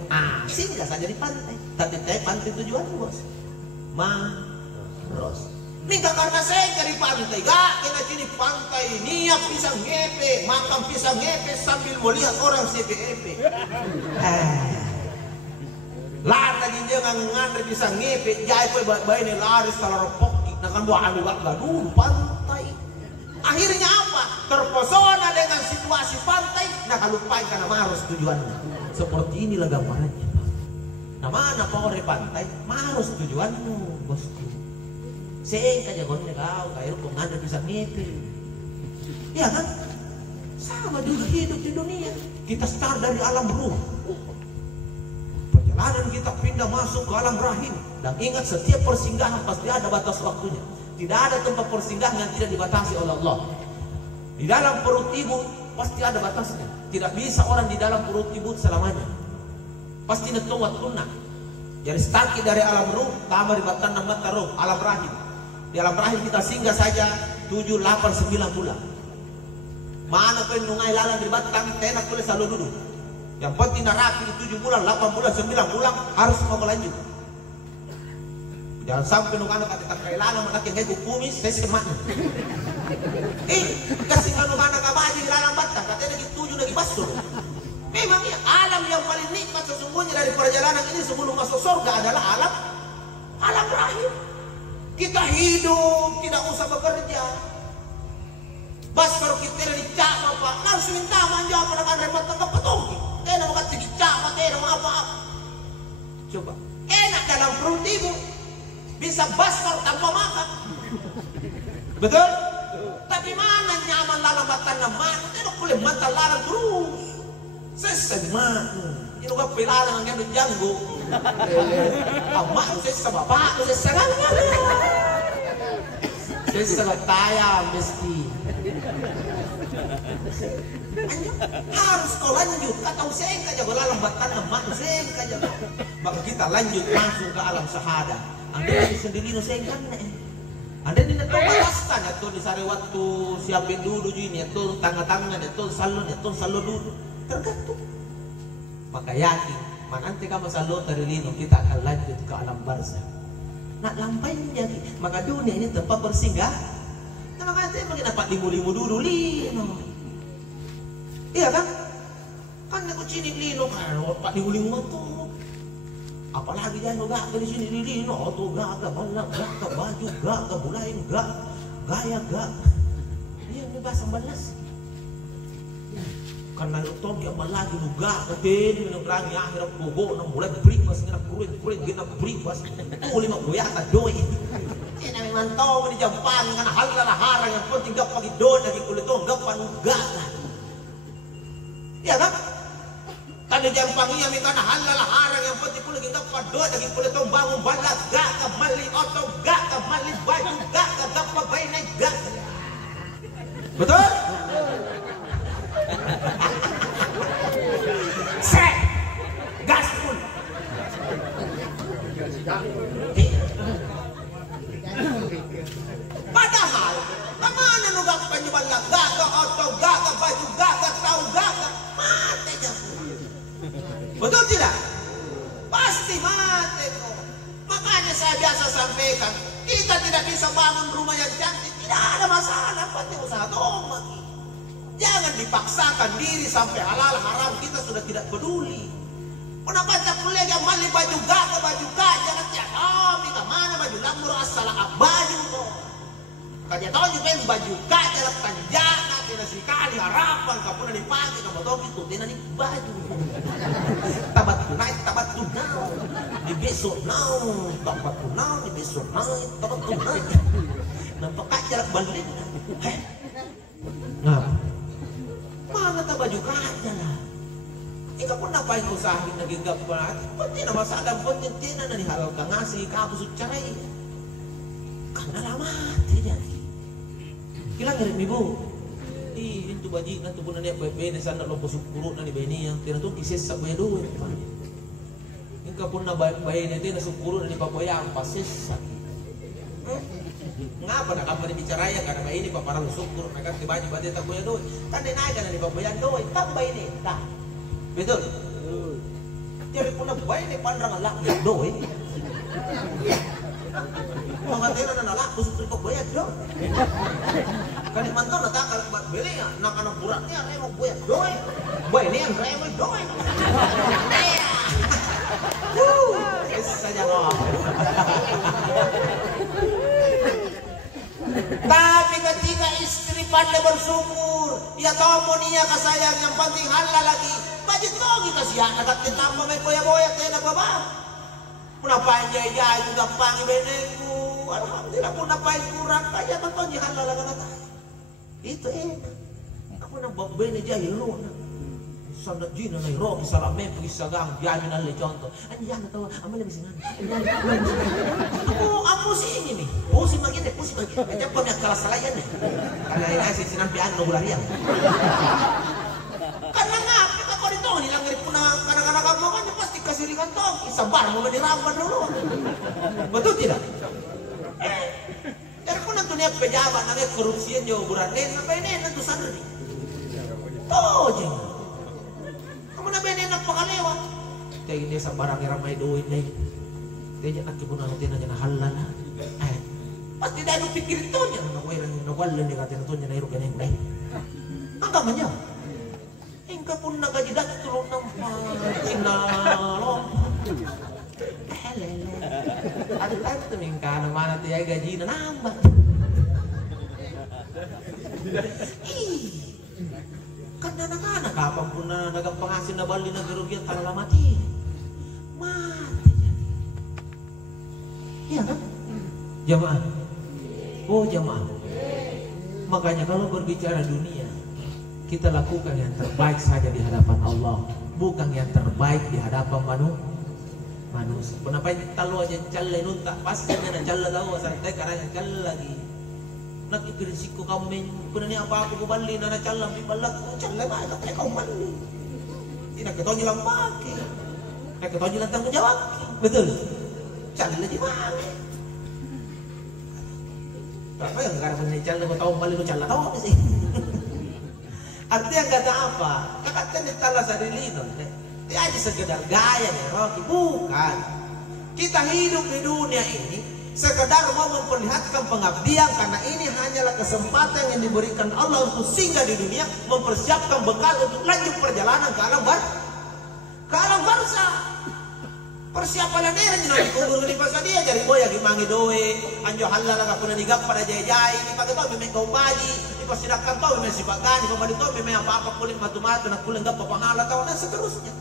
Singgah saja di pantai. Tapi pantai tujuan bos. Maros. Mingga karena saya di pantai, gak kena sini pantai. Niat pisang ngepe, makan pisang ngepe sambil melihat orang CPEP. Lari lagi jangan ngantri pisang ngepe, jai kue bayi ini lari setelah repoki. Nah kan doa anu gak dulu pantai. Akhirnya apa? Terpesona dengan situasi pantai, nah lupain karena Maros tujuannya. Seperti inilah gambarannya. Nah mana pore pantai? Maros tujuanmu, bosku. Saya aja gondek kau, kayak lu ngandel bisa ngepe. Ya kan? Sama juga hidup di dunia. Kita start dari alam ruh. Perjalanan kita pindah masuk ke alam rahim. Dan ingat setiap persinggahan pasti ada batas waktunya. Tidak ada tempat persinggahan yang tidak dibatasi oleh Allah. Di dalam perut ibu pasti ada batasnya. Tidak bisa orang di dalam perut ibu selamanya. Pasti netung waktunya. Jadi start dari alam ruh, tambah di batan nama taruh alam rahim. Di alam rahim kita singgah saja 7, 8, 9 bulan. Mana kau nungai lalan di batang tenak boleh selalu duduk. Yang penting rapi di 7 bulan, 8 bulan, 9 bulan harus mau lanjut. Jangan sampai nungana kata kailangan menakin hego kumis saya semak. Kasih nungana kabaji di lalang batang katanya lagi 7 lagi basuh. Memang ya alam yang paling nikmat sesungguhnya dari perjalanan ini sebelum masuk surga adalah alam rahim. Kita hidup tidak usah bekerja. Bas kalau kita dicak apa langsung minta manja menekan remote tangkap petungi. Enak makan dicak mati enak apa. Coba enak dalam perut ibu. Bisa basar tanpa makan. Betul? Tapi mana nyaman lalang mata naman? Tidak boleh mata lalang terus. Sesek mah. Ini gak pelalang yang menjanggu. Amak sesek bapak sesek nggak. Sesek tayam mesti. Harus kau lanjut. Kata useng aja belalang mata naman useng aja. Maka kita lanjut langsung ke alam syahada. Anda di sendiri no saya kan Anda di neto balaskan itu di sare waktu siapin dulu ini itu tangga-tangan itu salo dulu tergantung. Maka yakin nanti kamu salo terilino kita akan lanjut ke alam barzah. Nak lampain jadi maka dunia ini tempat bersinggah. Nah maka nanti makin dapat limu dulu lino. Iya kan? Kan aku cinik lino kan dapat limu tuh. Apalagi jangan gak dari sini di lino tuh gak balak gak baju gak bulain gak gaya gak dia ini bahasa balas karena lu tau dia balagi lu gak keteni menengrangi akhirnya pogo nang mulai beribas ngena kurit gena beribas lima goyata doi ini memang tau di Jepang karena hal larang yang penting gak pagi doi lagi kulit tuh gak panuga ya kan kan di Jepang iya minta hal larang yang penting kulit gak padoi lagi kulit tuh bangun balas gak kembali otot gak kembali baju gak pabai naik gak betul? Sek gaspun padahal kemana nu gak penyebal gak otot gak baju gak tahu gak mati aja betul tidak? Pasti mati kok. Makanya saya biasa sampaikan kita tidak bisa bangun rumah yang cantik tidak ada masalah penting usaha tomat. Jangan dipaksakan diri sampai halal haram kita sudah tidak peduli. Kenapa tak boleh yang mali baju gak jangan tiap minta mana baju lamur asal baju kok. Kaya tahu juga baju gak jalan tanjana tidak sekali harapan kapuna dipakai kamu tahu itu tidak di baju. Tabat tunai tabat tunau di besok now tabat tunau di besok naik tabat tunai nampak jarak balik. Nah mana tak baju kaca lah. Ika pun napain usahain lagi gapat. Penting nama sadam penting tina nani halal ka ngasih kamu sucarai. Karena lama tidak. Kila ngirim ibu. Itu baji nanti pun nani bebe ni sana lopo sukuru nani beni yang tina tu kisis sa buaya duit. Ika pun na bayi ni tina sukuru nani papoya ang pasis. Ngapa nak kamu bicara ya karena ini paparan syukur nak baju baju tak punya duit kan dia naik kan di babayan duit tambah ini tak Betul. Jadi pun baik ni pandang alak doi. Mangatena na alak gusto ko bayad do. Kani man to natakal beli ya nak anak buratnya ay mo bayad doi. Boy ni ang remo doi. Saja kok. Tapi ketika istri pandai bersyukur, ia tahu niya kasayang yang penting halal lagi. Bajit lagi kasih anak ditambah may boya-boya tayo nagbaba. Punapain jaya itu gampang ibenengku. Alhamdulillah punapain kurang kaya betul ni halal lagi. Itu aku nak babene jaya lu. Sandat jina na iro salame pergi sagang biamin alle contoh. Anjan tahu amal lebih senang. Aku sih ini nih. Pusing lagi deh, pusing lagi. Macam kau nak kalah salayan nih. Karena ini sih sinan pian no bularian. Karena ngapa kau itu hilang dari puna kadang-kadang kamu kan pasti kasih di kantong. Sabar mau dirambat dulu. Betul tidak? Jadi pun nanti niat pejabat nanti korupsian jauh buranen apa ini nanti sana nih. Tuh jangan. Kamu nabi enak pakalewa. Kayak ini sabarang ramai duit deh. Dia nak kibun nanti nanya halal. Pasti dah nak pikir itu nya. Nak wallen dia kata itu nya nairu kena yang lain. Angka manja. Engkau pun nak gaji dak turun nampak. Sinalong. Helele. Ada tu mingka mana tiada gaji nambah. Kan anak-anak kapan pun nagang penghasil na bali na kerugian tanah mati. Mati jadi. Iya kan? Jamaah. Oh jamaah. Makanya kalau berbicara dunia, kita lakukan yang terbaik saja di hadapan Allah, bukan yang terbaik di hadapan manusia. Kenapa talu aja calle nunta pasti na calle tahu santai karena calle lagi. Nak ikirisiko kami, kuna ni apa aku bali na calam di balak, calam ay nak kau bali. Tidak ketahui lang pakai, nak ketahui lang tanggung jawab, betul? Calam lagi mana? Berapa yang karena ni calam kau tahu bali lu calam tahu apa sih? Artinya kata apa? Kata ni talas adilino, dia aja sekedar gaya nih, Rocky bukan. Kita hidup di dunia ini sekedar mau memperlihatkan pengabdian karena ini hanyalah kesempatan yang diberikan Allah untuk singgah di dunia, mempersiapkan bekal untuk lanjut perjalanan ke alam barza. Persiapan ini nanti kubur di pasar dia jadi boya gimangi doe, anjo halal ka puna digap pada jaya-jaya ini pakai to memang kau baji, di persidakan to memang sibakan, di pembali to memang apa-apa kulit matu-matu nak kulit gap pahala tahu dan seterusnya.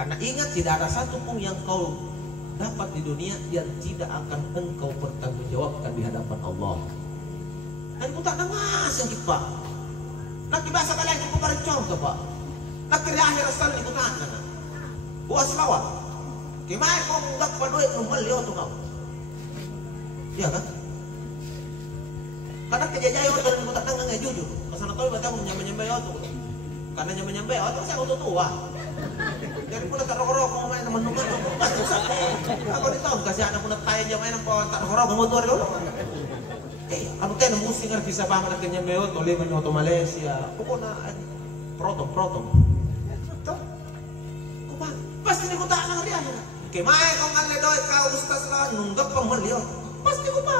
Karena ingat tidak ada satu pun yang kau dapat di dunia yang tidak akan engkau pertanggungjawabkan di hadapan Allah. Dan ku tak dengar sakit pak. Nak dibahasa kalian ku beri contoh pak. Nak kira akhir asal ni ku tak dengar. Buat selawat. Gimana kau enggak pada duit rumah lihat tu kau? Iya kan? Karena kejadian orang ku tak dengar nggak jujur. Pasal tahu baca menyampai tu. Karena nyampai tu saya udah tua. Jadi pun tak rokok main teman-teman pasti sampai. Aku ditahun kasih anak pun tayo jam main apa tak rokok motor dulu. Aku tayo musik ngerti sa pama na kanya meot o lima nyoto Malaysia. Kuko na protom. Kupa pasti ni ko ta nang riyan. Kay may kung ang ledoy ka ustas la nunggap pang maliyo. Pasti ko pa.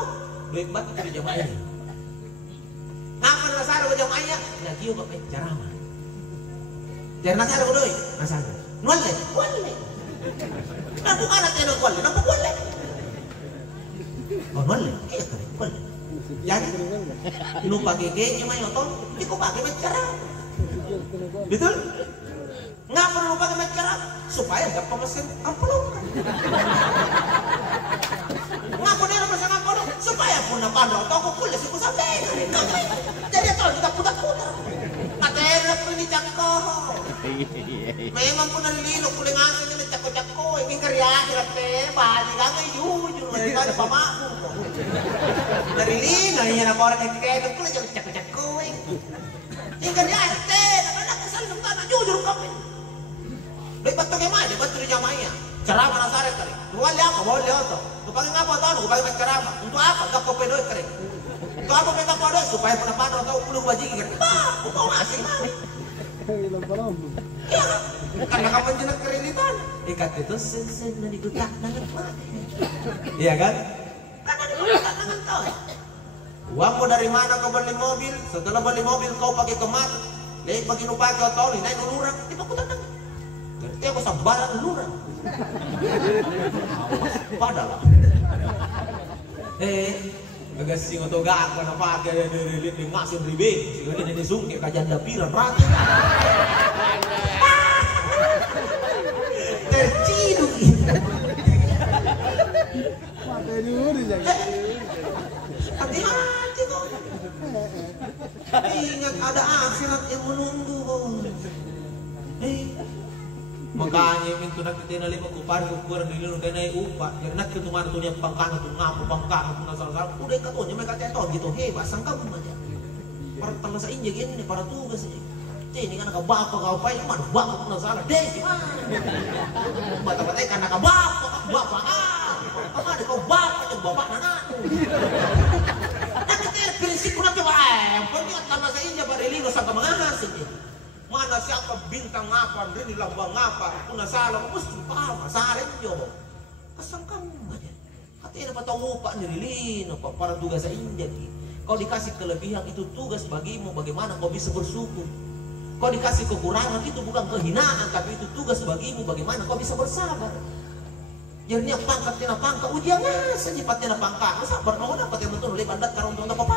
Duit bat ko di jamay. Ngapan na saro ko jamay ya. Nagiyo ka may jarama. Jarna saro ko doy. Nasaan? Wale. Aku anak yang wale, nampak wale. Oh wale, iya kan, wale. Jadi, lu pakai gengnya main otot, itu pakai macam. Betul? Ngapa lu pakai macam? Supaya gak pemesin amplop. Ngapa dia pemesin amplop? Supaya pun nak pandang toko kulit siku sampai. Jadi tahu kita putar-putar. Katanya ini cakap. Memang pun nalilok kuling asin ni cakko-cakko, ingin karya dirate, bali ka ngay jujur daripada pamaku. Nalilina niya na orang yang kaya kuling cakko-cakko. Ingin karya dirate, nak kesal ng tanah jujur kami. Lepas tu gimana? Lepas tu dia maya. Ceramah nasaret kali. Wala apa? Wala apa? Tupangin apa tahu? Kupangin ceramah. Untuk apa? Gak kopi doy kali. Untuk apa kita doy supaya penapano tahu puluh bajing kan? Bah, kau ngasih mah. Karena kapan jenak kreditan ikat itu sen na digutak nangan mah. Iya kan? Karena digutak nangan tau. Uang mo dari mana kau beli mobil? Setelah beli mobil kau pakai kemat. Lek pagi nu pakai otol ini nulurang itu aku tanang. Ngerti aku sabaran lurang. Padahal. Agak sing atau gak karena pakai dari ngasin ribe. Sehingga ini sungke kajian dapiran rata. Terciduk. Hati-hati kok. Ingat ada akhirat yang menunggu. Makanya mintu nak kita nali makupar ukuran dulu nak naik upah. Yang nak kita mana tu yang pangkang tu ngapu pangkang tu nasal-nasal. Udah katanya mereka cetot gitu. Hebat sangka pun aja. Para telesain jadi ini para tugas ini. Ini kan nak bapak kau payah mana bapak pun nasal. Deh gimana? Bapak-bapak kan nak bapak apa ada kau bapak yang bapak nana. Nak kita prinsip pun nak coba. Penting tambah saya injak barelino sangka mengahasin. Mana siapa bintang apa, ini lambang apa, puna salah, mesti paham, salah itu. Kasang kamu aja. Katanya dapat tahu pak nirilin, apa para tugas injak. Kau dikasih kelebihan itu tugas bagimu, bagaimana kau bisa bersyukur. Kau dikasih kekurangan itu bukan kehinaan, tapi itu tugas bagimu, bagaimana kau bisa bersabar. Jadinya pangkat tina pangkat, ujian saja patina pangkat, sabar mau dapat yang betul lepas dat karung tuh apa apa.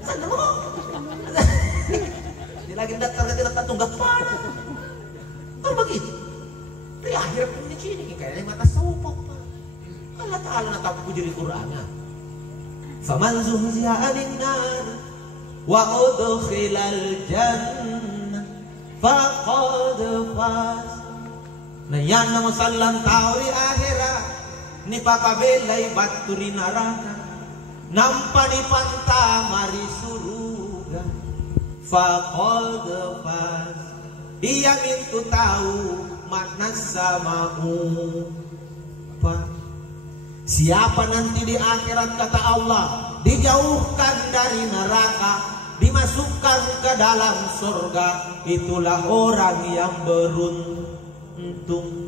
Sana mau. Lagi datang tunggak pada kan begitu di akhir pun di sini kayaknya mata sopok Allah Ta'ala natap puji di Qur'annya faman zuhziha 'anil nar wa udkhilal jannah faqad faz na yan musallam tauri akhirat ni pakabelay baturi naraka nampani panta mari surga faqad faz. Dia minta tahu makna sama'u. Siapa nanti di akhirat kata Allah dijauhkan dari neraka, dimasukkan ke dalam surga, itulah orang yang beruntung.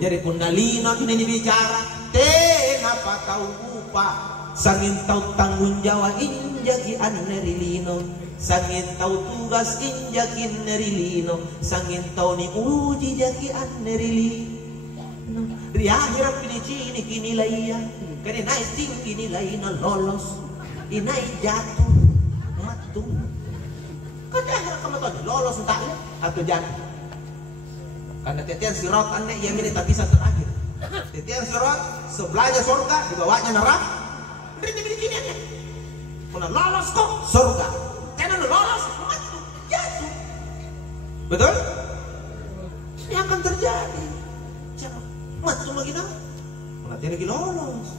Jadi kundalina ini bicara, kenapa tahu upah, sangin tahu tanggung jawab injaki anerilino. Sangin tahu tugas injakin nerilino, sangin tahu ni uji jaki an nerilino. Di akhirat ini kini laya, kini naik tinggi nilai na lolos, inai jatuh matung. Kata akhirat kamu tahu lolos entahnya atau jatuh. Karena tetian sirat aneh yang ini tak bisa terakhir. Tetian sirat sebelahnya surga, dibawanya neraka. Ini kini aja. Kalau lolos kok surga. Karena lolos, mati, jatuh. Betul? Ini akan terjadi. Jangan mati lagi dah. Nanti lagi lolos.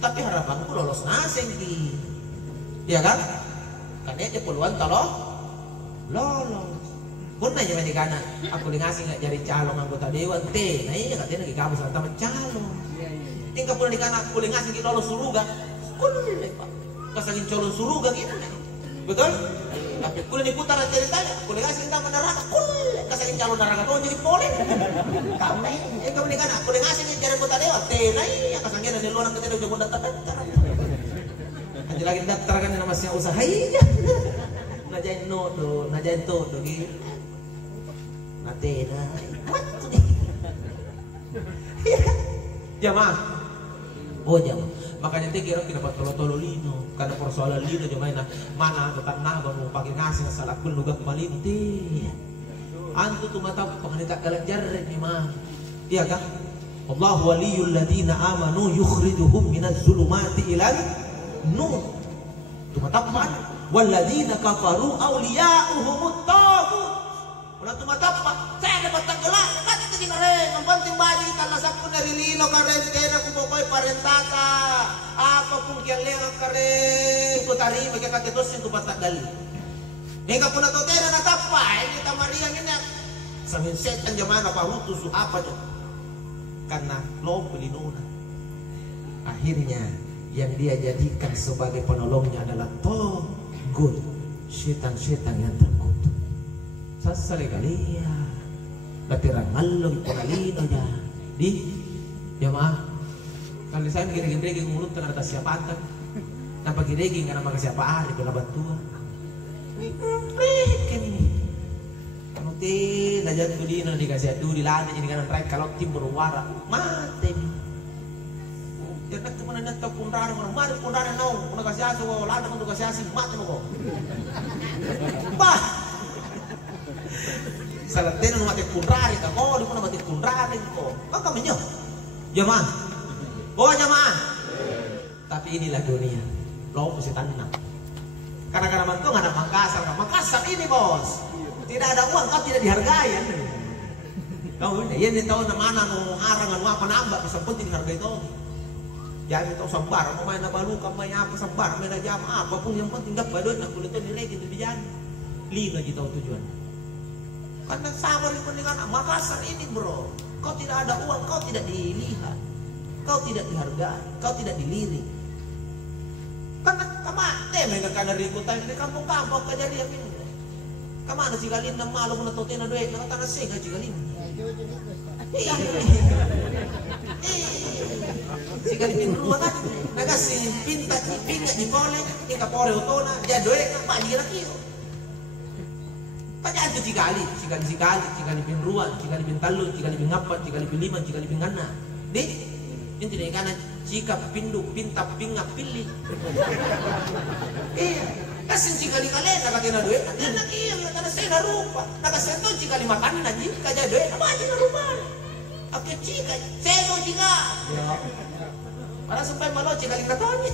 Tapi harapanku lolos naseng ki. Iya kan? Karena aja peluang kalau lolos. Pun aja main di kanan. Aku ngasih nggak jadi calon anggota dewan T. Nah ini katanya lagi kamu sama calon. Tinggal pun di kanan. Aku ngasih ki lolos suruga. Kulit pak. Kasangin calon suruga gitu. Betul? Tapi kulit diputar ceritanya, kulit kasih kita neraka, kulit kasih calon neraka tuh jadi polin. Kami, kamu nih kan, kulit kasih cara kota dewa, tenai, ya kasangnya dari luar kita udah mau daftar. Nanti lagi daftar kan nama siapa usaha aja. Najain nodo, najain todo gitu. Nanti tenai, jamaah, oh jamaah. Makanya dia kira dapat tolo lino karena persoalan lino jemaah mana tetap nah baru pakai ngasih salah pun luga kemalinti antu tu mata pemerintah kalajar ni mah iya kan Allah waliyul ladina amanu yukhrijuhum minaz zulumati ilal nur tu mata man wal ladina kafaru awliya'uhumut taghut ulah tu mata saya dapat tanggelam kan itu dinareng ang penting bayi talasak ko narilino karen kaya kubokoy parentaka apapun kaya lengang karen kutari magkakatitos yung tupatagal hingga po natutera natapa ini tamariang ini sa minsetan jaman napahuto su apa dyan karena loob pelinuna akhirnya yang dia jadikan sebagai penolongnya adalah Togut setan-setan yang terkutuk. Sasali kali ya. Latirang ngalog ipunalino niya. Di, jamaah. Kali saya gini-gini mulut tengah atas siapatan. Napagiriging ka na magkasiapaan, ito na bantuan. Kini. Ano ti, nadyan ko din, hindi kasi adu, dilana, hindi ka ng right, kalot, timburwara. Mate. Yan nagtumanan na ito, punrano ko, mati punrano no, kung nagkasyaso ko, wala naman nagkasyasin, mati mo ko. Ba! Sa latin, ano mati punrari ka ko, di mo na mati punrari ko. Ang kami nyo. Jamaah. Oh, jamaah. Tapi inilah dunia. Lo mesti tenang. Karena mantung ada Makassar. Makassar ini bos. Tidak ada uang kau tidak dihargai. Kau ini, ini tahu mana mau harangan apa nambah bisa penting harga itu. Jangan tahu sabar, mau main apa lu, main apa sabar, main aja apapun yang penting gak badut nak kulit itu nilai gitu dijan. Lima aja tahu tujuan. Karena sabar itu dengan Makassar ini bro. Kau tidak ada uang, kau tidak dilihat, kau tidak dihargai, kau tidak dilirik. Karena kamate mereka kana rikutan di kampung-kampung kejadian ini. Kamana si galin na malu mo na tote na duit na katana sega si galin. Si galin rumah kan nagasi pinta di pole di kapore utona dia duit na pa di kilo. Tanya itu si galin pinruan, si galin talun, si galin ngapat, si galin lima, si galin ngana. Di ini tidak kana jika pindu pinta pinga pilih. Iya, kasih jika dikali nakatina duit, anak iya nakana saya rupa, nakasento jika dimakan nanti kaja duit, apa aja rupa. Oke jika sego jika. Ya. Para sampai malu jika dikatoni.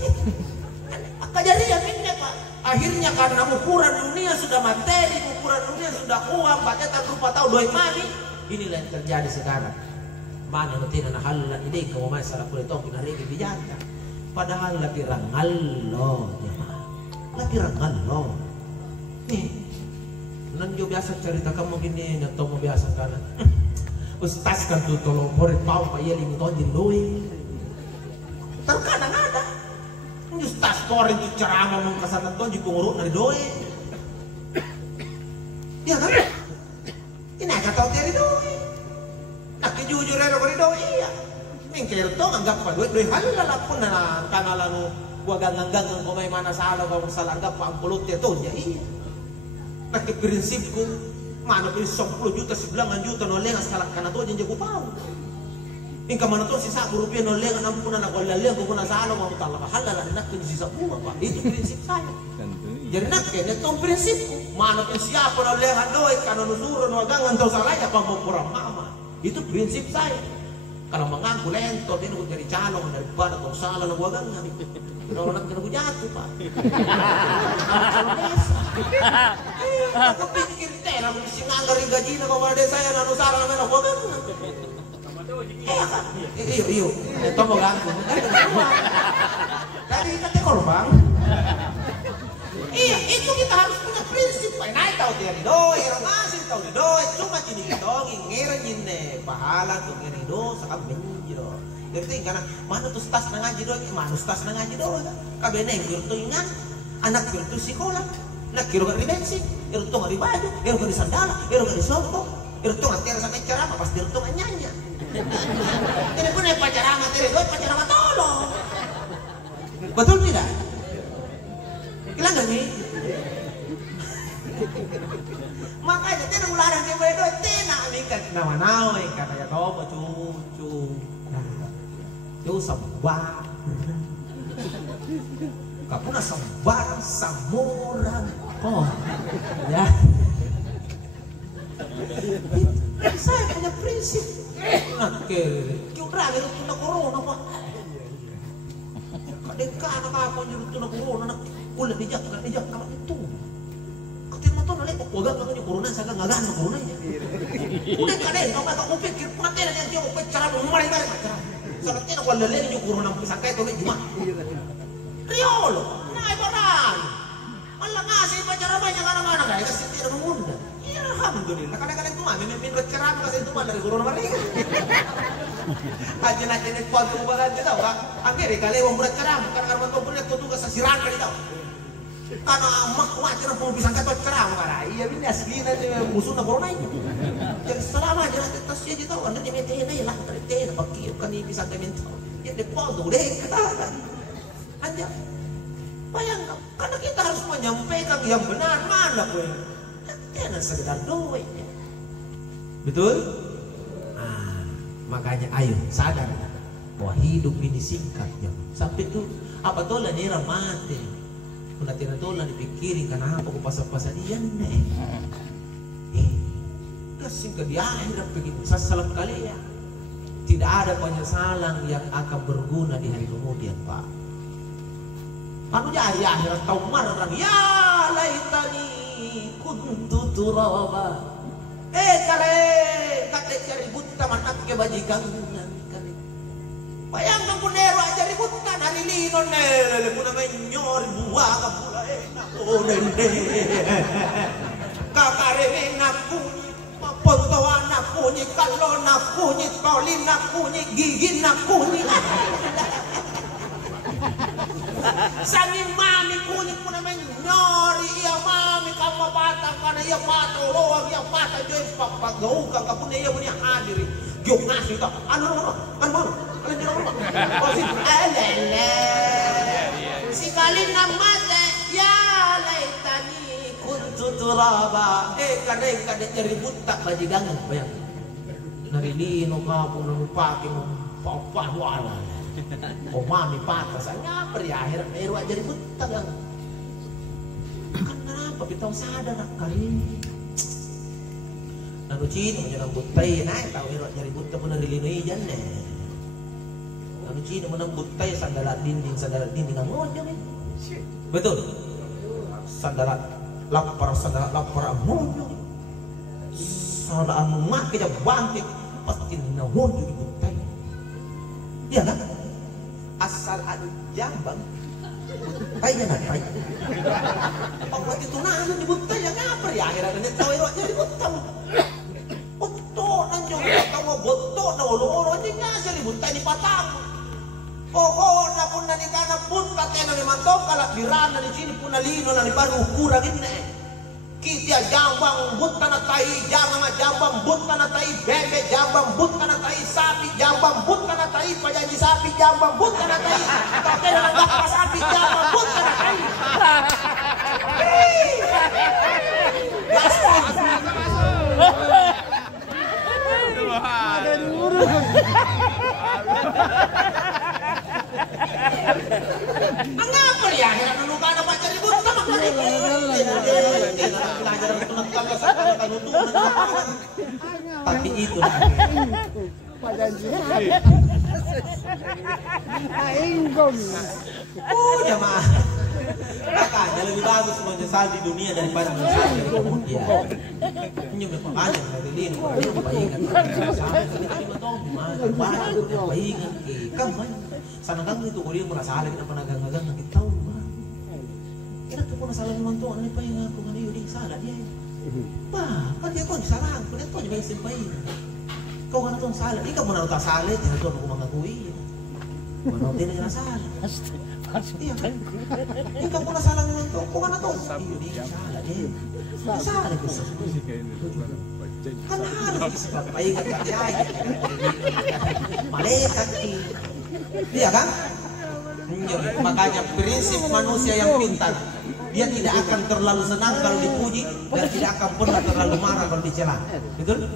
Kajari ya pindah pak. Akhirnya karena ukuran dunia sudah materi, ukuran dunia sudah uang, baca rupa tahu duit mani. Inilah yang terjadi sekarang. Mana natin na halal ini kau masalah kulit itu pinarigi bijaka. Padahal lagi rangallo, lagi rangallo. Nih, nanti biasa cerita kamu gini, atau mau biasa kan? Ustaz kan tuh tolong murid mau pak yeli muton jindoi. Terkadang ada. Ustaz korin tuh ceramah mengkasatan tuh jipunguruk dari doi. Ya kan? Ini agak tahu dari doi. Nak jujur ada korido iya. Mingkir to anggap pa duit halal pun na kanala no gua ganggang ko may mana sa alaw ko sa anggap pa ang pulot ito nya iya. Nak prinsipku mana pun 10 juta 9 juta no lengas kalak kana to nya ko pa. Ingka mana to sisa rupiah no lengas ampun na ko lalang ko na sa alaw mo talaga halal nak kun sisa buwa pa. Itu prinsip saya. Jadi nak kene to prinsipku. Mana pun siapa no lengas doy kana nusuro no gangan to sa laya pa mo pura mama. Itu prinsip saya. Kalau mengaku lentot ini udah jadi calon daripada kau salah nak wagang nggak. Kalau nak kena jatuh pak. Kalau desa. Aku pikir teh, namun si nganggar gaji nak kau desa ya nanu salah nak wagang. Iyo. Itu mau ganggu. Dari kita korban. Iya, itu kita harus punya prinsip. Naik tahu dia doi, masih tahu doi. Cuma ini dong, ngerin ne pahala tuh ngerin do, sakap menjiro. Jadi karena mana tuh tas nangaji doi, mana tas nangaji doi. Kabene ngirto ingan, anak ngirto sekolah, nak kiro kari bensin, ngirto kari baju, ngirto kari sandala, ngirto kari sopo, ngirto ngatera sampai ceramah pas ngirto nganyanya. Ini pun yang pacaran materi doi, pacaran tolong. Betul tidak? Gila gak nih? Makanya tidak ularang dia bedo, tidak amikat nama-nama ikan kayak doa cucu, itu sambar, kamu na sambar samuran, oh, ya. Saya punya prinsip, nak kira itu tuna corona pak. Kadang anak apa yang tuna corona nak kulit dijak kalau itu. Motor nolak kok gak ngomongnya corona saya nggak gana corona ya. Udah kadang kau kata kau pikir nanti nanti dia mau bicara mau mulai macam. Soalnya nak wala lagi juga corona pesangkai tu cuma. Riol, naik barang. Allah ngasih bicara banyak anak-anak guys kasih tidak mengundang. Ya alhamdulillah kadang-kadang tu mah memang bicara kasih itu mah dari corona mereka. Aja nak ini kuat tu banget tahu kan. Amerika lewat bicara karena kalau tu punya tu tugas sasiran kali tahu. Karena mak wajar mau bisa kata ceram karena iya ini asli nanti musuh na corona ini. Jadi selama aja nanti tas dia tahu anda dia teh lah teh bagi kan ini bisa temen tahu. Ya depo deh kata aja. Bayangkan karena kita harus menyampaikan yang benar mana gue. Jangan sekedar duit. Betul? Makanya ayo sadar bahwa hidup ini singkat ya. Sampai tuh apa tuh lah nira mati. Kuna tinatola dipikirin karena apa ko pasal-pasal iyan kasing ke di akhirat begitu sasalam kali ya. Tidak ada penyesalan yang akan berguna di hari kemudian Pak. Anu jadi akhirat tau marah ya laitani kuntu turaba kare kate cari buta manak ke bajikan. Bayangkan punero aja ributkan hari lino nele puna menyor buah kapula nele kakare naku ponto anakku ni kalau naku ni tolin naku ni gigi naku ni sangi mami kunyit puna menyori iya mami kamu patang karena iya patang loang iya patang joy papagau kakak puna iya punya hadiri gyok nasi tak anu sekali namanya ya laitani kuntu turaba kadang cari buta bajigangan bayang narilino kapo nang pake mo papa wala o mami patas anya per ya akhirat meru jadi buta gang kan kenapa bitaw sadar kali nanu cino jangan butai naik tahu ero jadi buta pun narilino ijan ne Cina menembut tay sandalat dinding ang ngonyo nih. Betul. Sandalat lapar ang ngonyo. Sandalat memakai dia bangkit pasti na ngonyo ibut tay. Iya kan? Asal ada jambang. Tay na tay. Pagwat itu nahan ibut tay yang apa ya akhirnya tahu ero jadi buta. Boto nanyo kamu boto na olo-olo aja nyasa ibut tay di patang. Oh, na pun nani kana pun katena ni mantok kalak dirana di sini pun lino na ni baru ukuran ini. Kita jambang but tanah tai, jangan jambang but tanah tai, bebek jambang but tanah tai, sapi jambang but tanah tai, pajanji sapi jambang but tanah tai, katena nggak sapi jambang but tanah tai. Ada dulu. Mengapa ya? Akhirnya nunggu ada pacar ibu sama kali. Pelajaran penekal tapi itu jemaah. Makanya lebih bagus menyesal di dunia daripada menyesal di kemudian. Ini makanya dari ini bayikan bayikan kamu sana kamu itu kuliah merasa ada kita penagang-nagang kita tahu kira tuh pun salah mantu ane paling aku ngani yudi salah dia bah kan dia kok salah aku nih tuh juga simpai kau kan tuh salah ini kamu naruh tak salah tidak tuh aku mengakui mana dia tidak salah iya kan ini kamu nak salah mantu kau kan tuh yudi salah dia salah itu kan harus sampai kata dia malaikat iya kan? Makanya prinsip manusia yang pintar dia tidak akan terlalu senang kalau dipuji dan tidak akan pernah terlalu marah kalau dicela. Betul?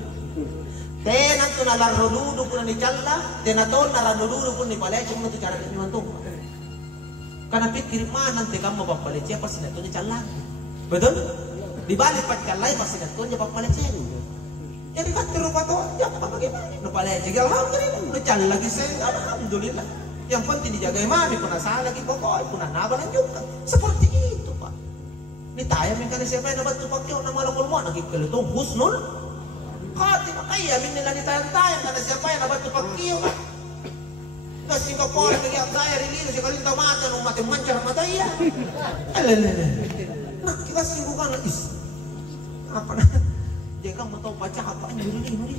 Tenan tu nalar rodudu pun dicela, tenaton nalar rodudu pun dipalece pun itu cara dimantu. Karena pikir mana nanti kamu papalece pasti itu dicela. Betul? Dibalik pacalai pasti itu dia papalece. Jadi kan terlupa tuh, ya apa bagaimana? Napalece, alhamdulillah, dicela lagi saya, alhamdulillah. Yang penting dijaga mami, pun asal lagi pokoknya, pun nabalan juga. Seperti itu Pak. Ini tayang yang kan siapa yang dapat tupak yun, nama lang kulmo, nagkikil itong husnul. Kati na kaya, min nila ni tayang-tayang, karena siapa yang dapat tupak yun. Kasi Singapore, naging saya rilino, si kalintaw mata, nung mati mancar mata iya. Alalala. Nah, kita singgukan, apa na? Dia kan mau tahu baca apaan dulu nih.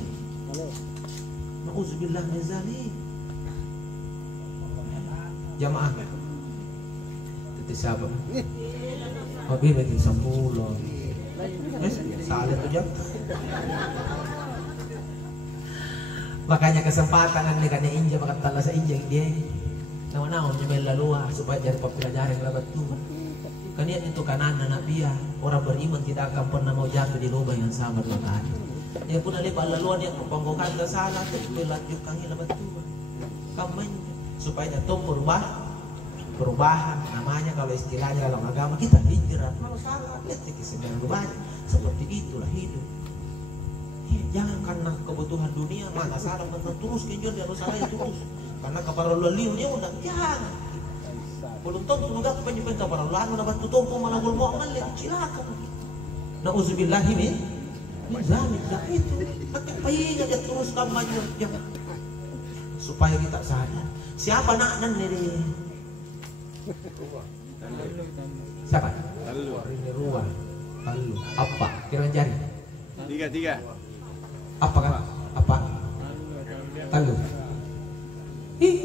Nauzubillah min zalik. Jamaah. Itu siapa? Pagi bagi 10. Salah tuh jam. Makanya kesempatan kan nekanya inja makan tala sa inja dia. Naon-naon nyemel lalua supaya jadi pelajaran labat Tuhan. Kanian itu kanan anak dia. Orang beriman tidak akan pernah mau jatuh di lubang yang sama dua kali. Dia pun ada laluan yang panggokan ke sana belanjut kang labat Tuhan. Kamu supaya jatuh perubahan namanya kalau istilahnya dalam agama kita hijrah. Kalau salah lihat kesembilan berubah seperti itulah hidup. Jangan karena kebutuhan dunia mana salah benar terus kenjol dia salah itu terus karena kepada leliu dia udah jangan belum tentu juga penjupan kepada lalu dapat tutup malah gul mau amal cilaka nauzubillahi min zalik itu makin payah dia terus kampanye supaya kita sadar siapa nak nan ini siapa ini ruah lalu apa kira jari Tiga. apa kan? Apa? Talu. Ih.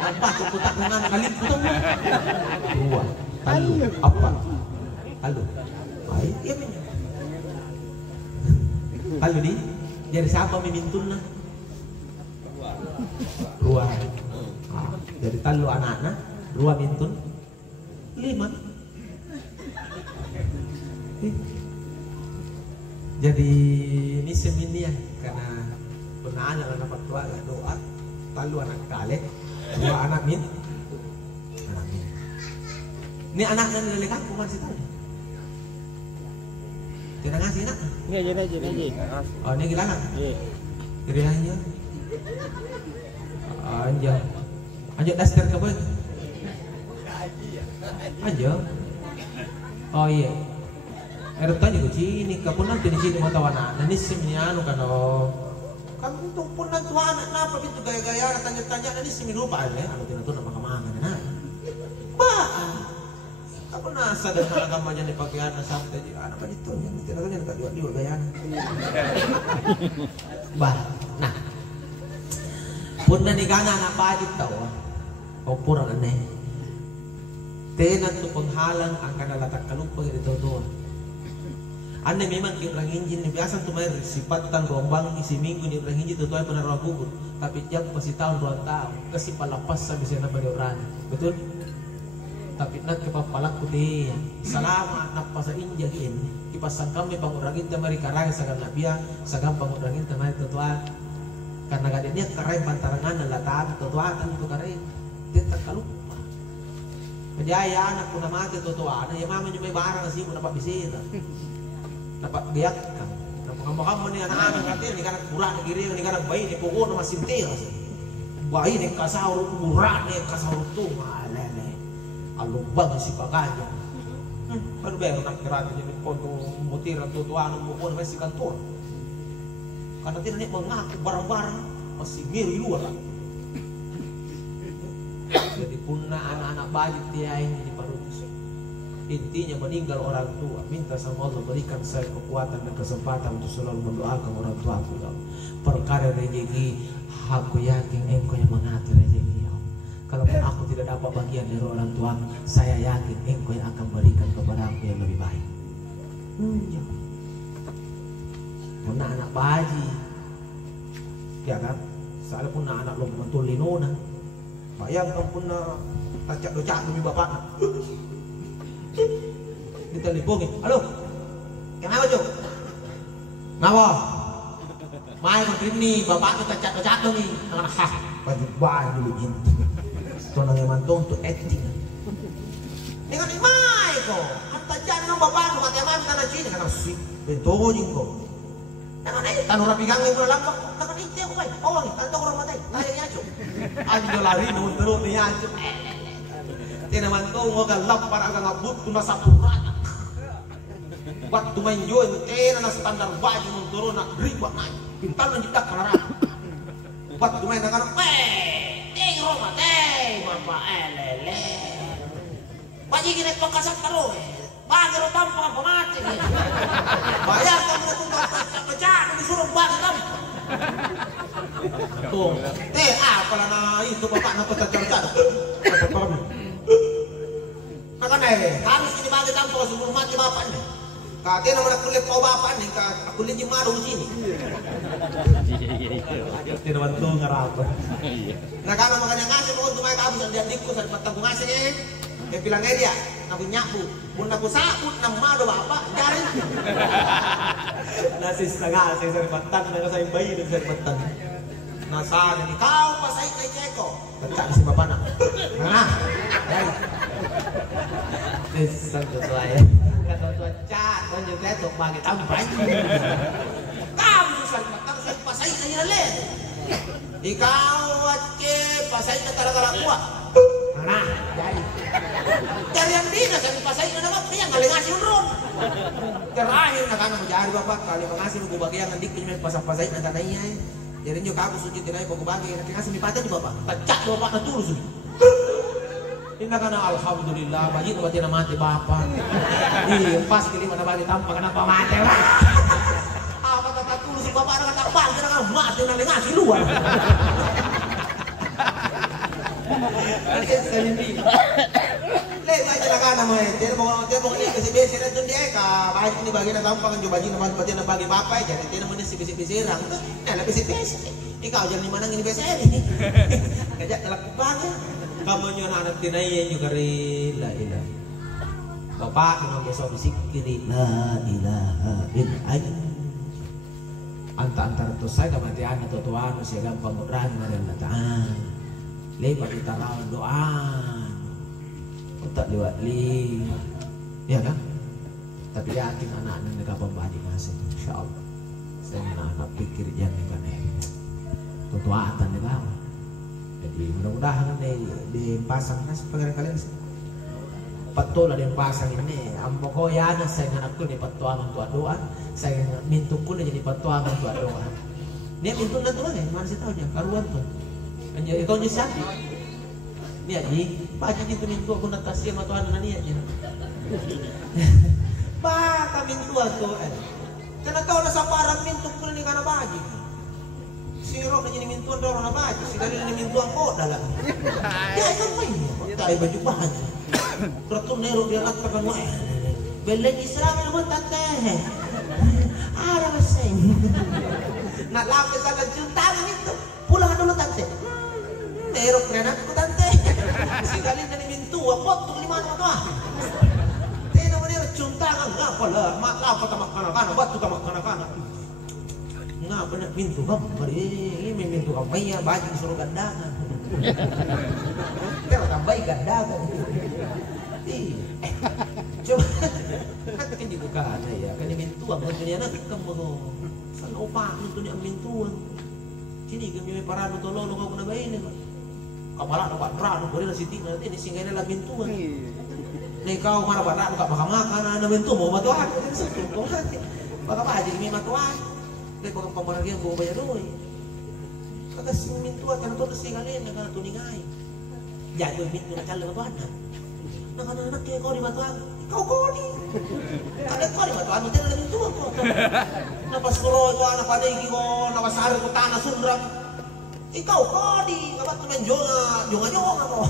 Apa putak dengan kali putak? Dua. Talu. Apa? Talu. Baik, iya punya. Talu di. Jadi siapa mimintun na? Dua. Jadi talu anak-anak, dua mintun, 5. Jadi ini seminia karena pernah anak dapat doa doa lalu anak kale dua anak min ini anak dan lele kampung masih tahu tidak ngasih nak Jadi. oh ini gila nak Iya. kiri aja aja daster ke boy aja oh iya Erta juga sini, kapun nanti di sini mau tahu anak, ini semianu kan kamu tuh pun nanti anak apa itu gaya-gaya tanya-tanya, ini semi lupa aja, aku tidak tahu nama kamu anak, bah, kamu nasa dan anak kamu aja dipakai anak sampai di anak itu, yang tidak tahu yang tak jual gaya, bah, nah, pun nanti kan anak pajit tahu, kau pura aneh, tenan tu penghalang akan letak kalupa gitu tuh. Anda memang di orang injin biasa tuh main sifatan rombang isi minggu di orang injin tuh pernah roh kubur tapi jam masih tahun 2 tahun kasih palapas sampai sana pada orang betul tapi nak kepapalak putih selama nak pasal injak ini kipasan kami pangurangin tamari karang sagam nabia sagam pangurangin tamari tutuan karena kadenya karai pantarangan dan lataan tutuan itu karai dia terkalupa jadi ayah anak pun mati tutuan ya mama cuma barang sih pun dapat bisita dapat giat kan kamu nih anak-anak nanti ini kan kurang kiri ini kan bayi ini pukul nama sintir bayi ini kasar kurang nih kasar tuh malele alubang si paganya baru baru nak kira jadi kontu mutir atau tuan pukul masih kantor karena tidak nih mengaku barang-barang masih ngiri luar jadi punah anak-anak bayi dia ini di paruh intinya meninggal orang tua minta sama Allah berikan saya kekuatan dan kesempatan untuk selalu mendoakan orang tua aku ya perkara rezeki aku yakin engkau yang mengatur rezeki ya kalaupun aku tidak dapat bagian dari orang tua saya yakin engkau yang akan berikan kepada aku yang lebih baik ya. Punah anak baji ya kan soalnya punah anak lo mentul linona bayangkan punah tacak-tacak demi bapaknya ditelepon, halo, kenapa cok? Ngapa? Mai menteri nih, bapak tuh cacat nih, anak khas, baju dulu ini, tuh nangis mantung tuh acting. Dengan mai kok, kata jangan bapak tuh kata mami tanah sini karena sih, bentuknya kok. Jangan tanur rapi ganggu pun lampak, tangan itu aku baik, oh nih, tanto orang mati, tanya cok, aja lari nundur nih cok. Tidak mantung, gua galap para agak ngabut tuh nasa puranya. Waktu main join, na standar baju turun nak riba naik. Pintar menjedak karena waktu main anak Roma bapak lele. Baju gini pekasat terus. Bagi lo tampang apa mati. Bayar kamu tunggal pecah disuruh bagi kamu. Tuh, apalah na itu bapak na pecah-pecah. Apa kamu? Karena harus ini bagi tanpa sebelum mati bapak nih. Kakek nama nak kulit kau bapak nih, aku lihat maru sini. Tidak bantu ngerapa. Nah karena makanya ngasih mau untuk mereka habis dia dikus dari petang ngasih nih. Dia bilangnya dia, aku nyapu, pun aku sabut nama do bapak dari. Nasi setengah saya dari petang, nggak saya bayi dari saya petang. Nasa ini kau pasai naik ceko, pencak si bapak nak. Nah, dari. Desan sesuai ya. Kata tuan cat, tuan juga tu bagi tampai. Kau susah petang saya pasai naik leh. Ikau aje pasai tara-tara kuat. Nah, dari yang dina saya pasai na naman yang kali ngasih urun. Terakhir na kana menjadi bapak kali mengasih buku bagian nanti punya pasang-pasai na tanahnya. Jadi nyo kamu suci tinai buku bagi nanti ngasih mipatan di bapak. Tacak bapak na tulus. Ini kana alhamdulillah bayi tu batin mati bapak. Iya pas kali mana bagi tampak kenapa mati. Apa kata tulus bapak na kata bang kena mati na ngasih luar. Lepas itu kan nama dia mau ini kasi besi dan dia ka baik ini bagian gampang kan coba jinak bagian bagi bapak jadi dia namanya si besi rang nah lebih besi kau jangan di mana ini besi ini ngajak lakukan kamu nyonya anak tinai juga la ilah bapak memang besok bisik kiri la ilaha illallah antara tu saya kematian atau tuan saya gampang mudrah dengan Allah lepas kita rawat doa, tak lewat li, ya kan? Tapi yakin anak-anak negara pembadi masih, insya Allah. Saya anak-anak pikir jangan kan tutuatan negara. Jadi mudah-mudahan di pasang nas pengen kalian betul ada yang pasang ini. Ampoko ya anak saya anakku di petuaman tua doa, saya mintuku jadi petuaman tua doa. Dia mintu nanti mana? Mana sih tahu dia karuan tuh. Jadi kau nyesati, ni aji, baju itu mintu aku nak kasih sama tuan nani aja. Bah kami mintu aku, karena kau nak sabaran mintu kau ni karena baju. Si Rob ni jadi mintu orang nak baju, si Dalil ni mintu aku dalam. Dia kan main, tak baju baju. Terus Nero dia nak tekan wah, bela Islam yang tante, ada masih. Nak lapis ada jutaan itu, pulang dulu tante. Terok kena aku tante. Si kali ni mintu aku tu lima nama. Tena mana cuntangan ngapa lah? Mak apa tamak kana batu tamak kana. Ngapa nak mintu bang? Ini mintu apa ya? Baju suruh gandangan. Kalau tambah gandangan. Coba kan dibuka aja ya. Kan mintu apa dunia nak kamu. Sana upah mintu ni mintuan. Sini kami para tolong kau kena bayi ni. Kamala nak rano boleh nasi tinggal ini singgahnya lah bintuan. Nih kau mana barat nak makan ada bintu mau matuan. Baka apa aja ini matuan. Nih kau pemerintah yang bawa bayar dulu. Kata si bintuan kan tuh singgahnya nak tuningai. Jadi bintu nak cari matuan. Nak anak kayak kau di matuan. Kau di. Ada kau di matuan mungkin ada bintuan kau. Napa sekolah itu anak pada iki kau napa sehari ke tanah sundrang. Ikaw kodi, kabat naman jonga mo.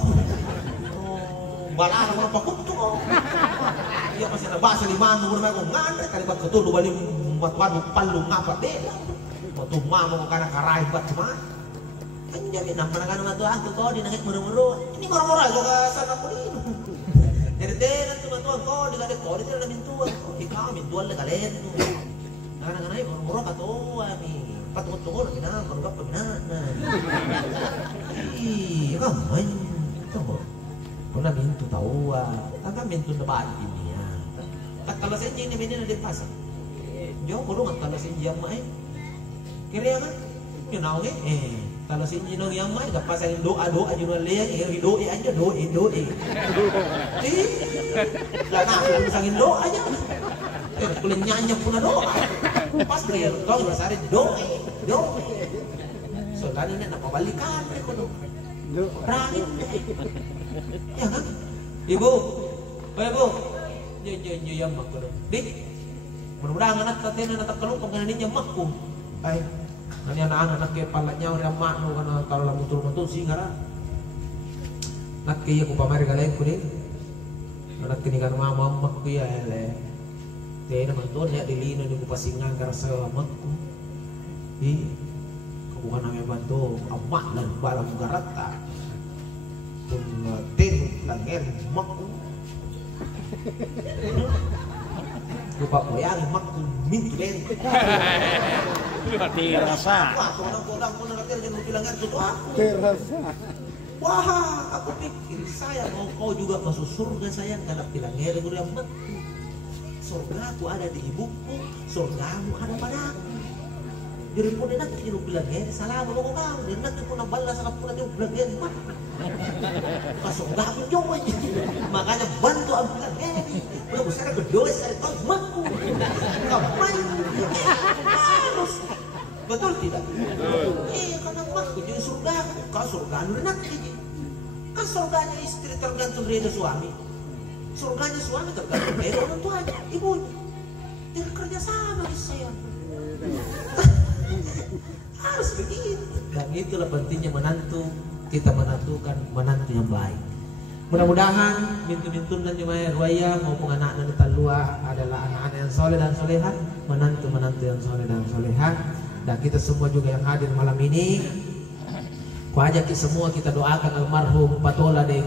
Bala na pakunto ko. Iya kasi nabasa limano mo naman kung ngandre, kalibat ko tulo balim matwan mo palong nga pa de. Matuma mo ka nakarahin ba't naman. Ang jamin naman na naman ito, ang kodi nangit muro-muro. Hindi muro-muro, ito ka sana ko rin. Derde na tumatuan kodi, kodi sila namin tuwan. Ikaw, mintuan na kalin. Nangana-nganay, muro-muro ka to, patungkol na kinang, marugap pa kinang. Iya kan, ito mo. Kung namin ito tawa, namin ito nabaan din niya. At talasin niya namin na din pasang. Diyo, kurung at talasin niya may. Kaya nga, yun ako talasin niya nang yang may, kapasang doa-doa yun na liyan, doa aja, doa. Lana ako sa doa aja. Kulit nyanyi pun na doa. Pas kaya kau masari doa. So tadi na napabalikan ko no. Berani. Ya kan? Ibu. Yo yang mak ko. Dik. Mudah-mudahan anak tatena natakalong kung kanin niya mak ko. Ay. Kanya anak kay palanya ora mak no kana taro la mutul singara. Nak kaya ko pamari galay ko din. Anak kini kan mama mak ku ya ele. Dia naman to nya dilino ni kupasingan karsa mak ku. Bukan namin bantu amak dan balang garata kung tinuk langin mak lupa ko yan mak minto din terasa kodang mo nakatir dyan bilangan totoo ako terasa wah aku pikir saya mau kau juga masuk surga sayang karena bilangnya ada yang mak surga aku ada di ibuku surgamu ada padaku. Jadi pun enak kita bilang salah mau kau dia nak pun balas sa kapuna dia bilang mak kasong gapon yung makanya bantu ang bilang udah besar berdoa saya tahu makku kamay harus betul tidak karena makku jadi surga kau surga anu enak kan surganya istri tergantung dari suami surganya suami tergantung dari orang tuanya ibunya jadi kerja sama saya harus begitu dan itulah pentingnya menantu kita menentukan menantu yang baik. Mudah-mudahan mintu-mintun dan jemaah ruaya maupun anak-anak kita luar adalah anak-anak yang soleh dan soleha, menantu-menantu yang soleh dan soleha, dan kita semua juga yang hadir malam ini ku ajak semua kita doakan almarhum Patola de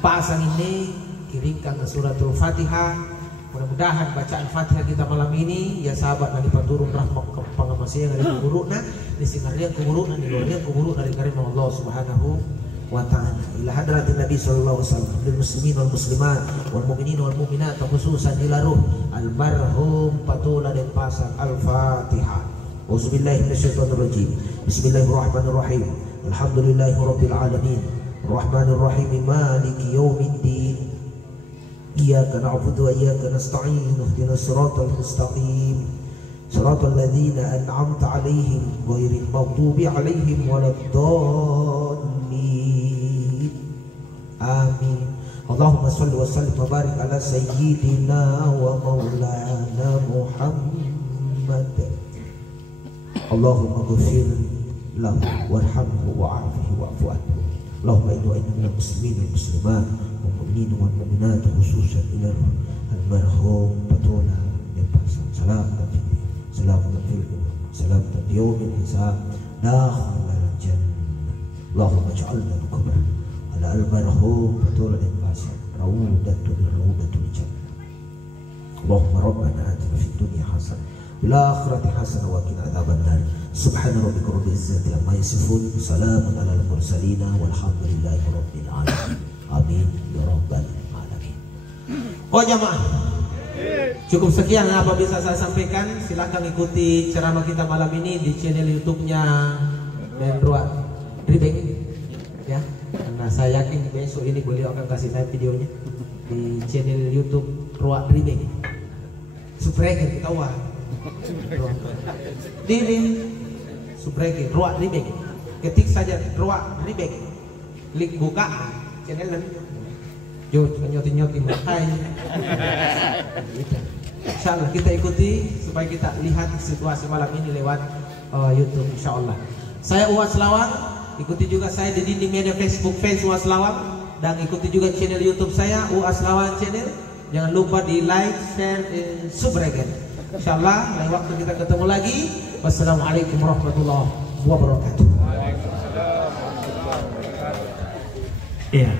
pasang ini kirimkan ke suratul Fatihah. Mudah-mudahan bacaan Fatihah kita malam ini ya sahabat dari paturun rahmat pangamasi yang ada kuburuna di singarnya kuburuna di luarnya kuburu dari karim Allah Subhanahu wa ta'ala ila hadratin Nabi sallallahu alaihi wasallam lil muslimin wal muslimat wal mu'minin wal mu'minat khususan ila ruh almarhum Patola dan Pasang Al-Fatihah. Auzubillahi minasyaitonir rajim. Bismillahirrahmanirrahim. Alhamdulillahirabbil alamin. Arrahmanir rahim maliki yaumiddin. إياك نعبد وإياك نستعين اهدنا الصراط المستقيم صراط الذين أنعمت عليهم غير المغضوب عليهم ولا الضالين آمين اللهم صل وسلم وبارك على سيدنا ومولانا محمد اللهم اغفر له وارحمه وعافه واعف عنه اللهم إنا من المسلمين والمسلمات والمؤمنين والمؤمنات خصوصا إلى المرحوم Patola dan Pasang سلامة في يوم الحساب داخل الجنة اللهم اجعلنا نكبر على المرحوم Patola dan Pasang روضة من روضة الجنة اللهم ربنا آتنا في الدنيا حسنة وفي الآخرة حسنة وقنا عذاب النار سبحان ربك رب العزة عما يصفون وسلام على المرسلين والحمد لله رب العالمين amin ya rabbal alamin. Oh jamaah, cukup sekian apa bisa saya sampaikan. Silakan ikuti ceramah kita malam ini di channel YouTube-nya Menruat Ribeng ya. Karena saya yakin besok ini beliau akan kasih live videonya di channel YouTube Ruat Ribeng. Subscribe kita wah. Di subscribe Ruat Ribeng. Ketik saja Ruat Ribeng. Klik buka channel jod nyoti-nyoti makai. Insyaallah kita ikuti supaya kita lihat situasi malam ini lewat YouTube insyaallah. Saya Uwas Lawang, ikuti juga saya di dinding media Facebook fans Uwas Lawang dan ikuti juga channel YouTube saya Uwas Lawang channel. Jangan lupa di like, share, dan subscribe. Insyaallah lain waktu kita ketemu lagi. Wassalamualaikum warahmatullahi wabarakatuh. Yeah.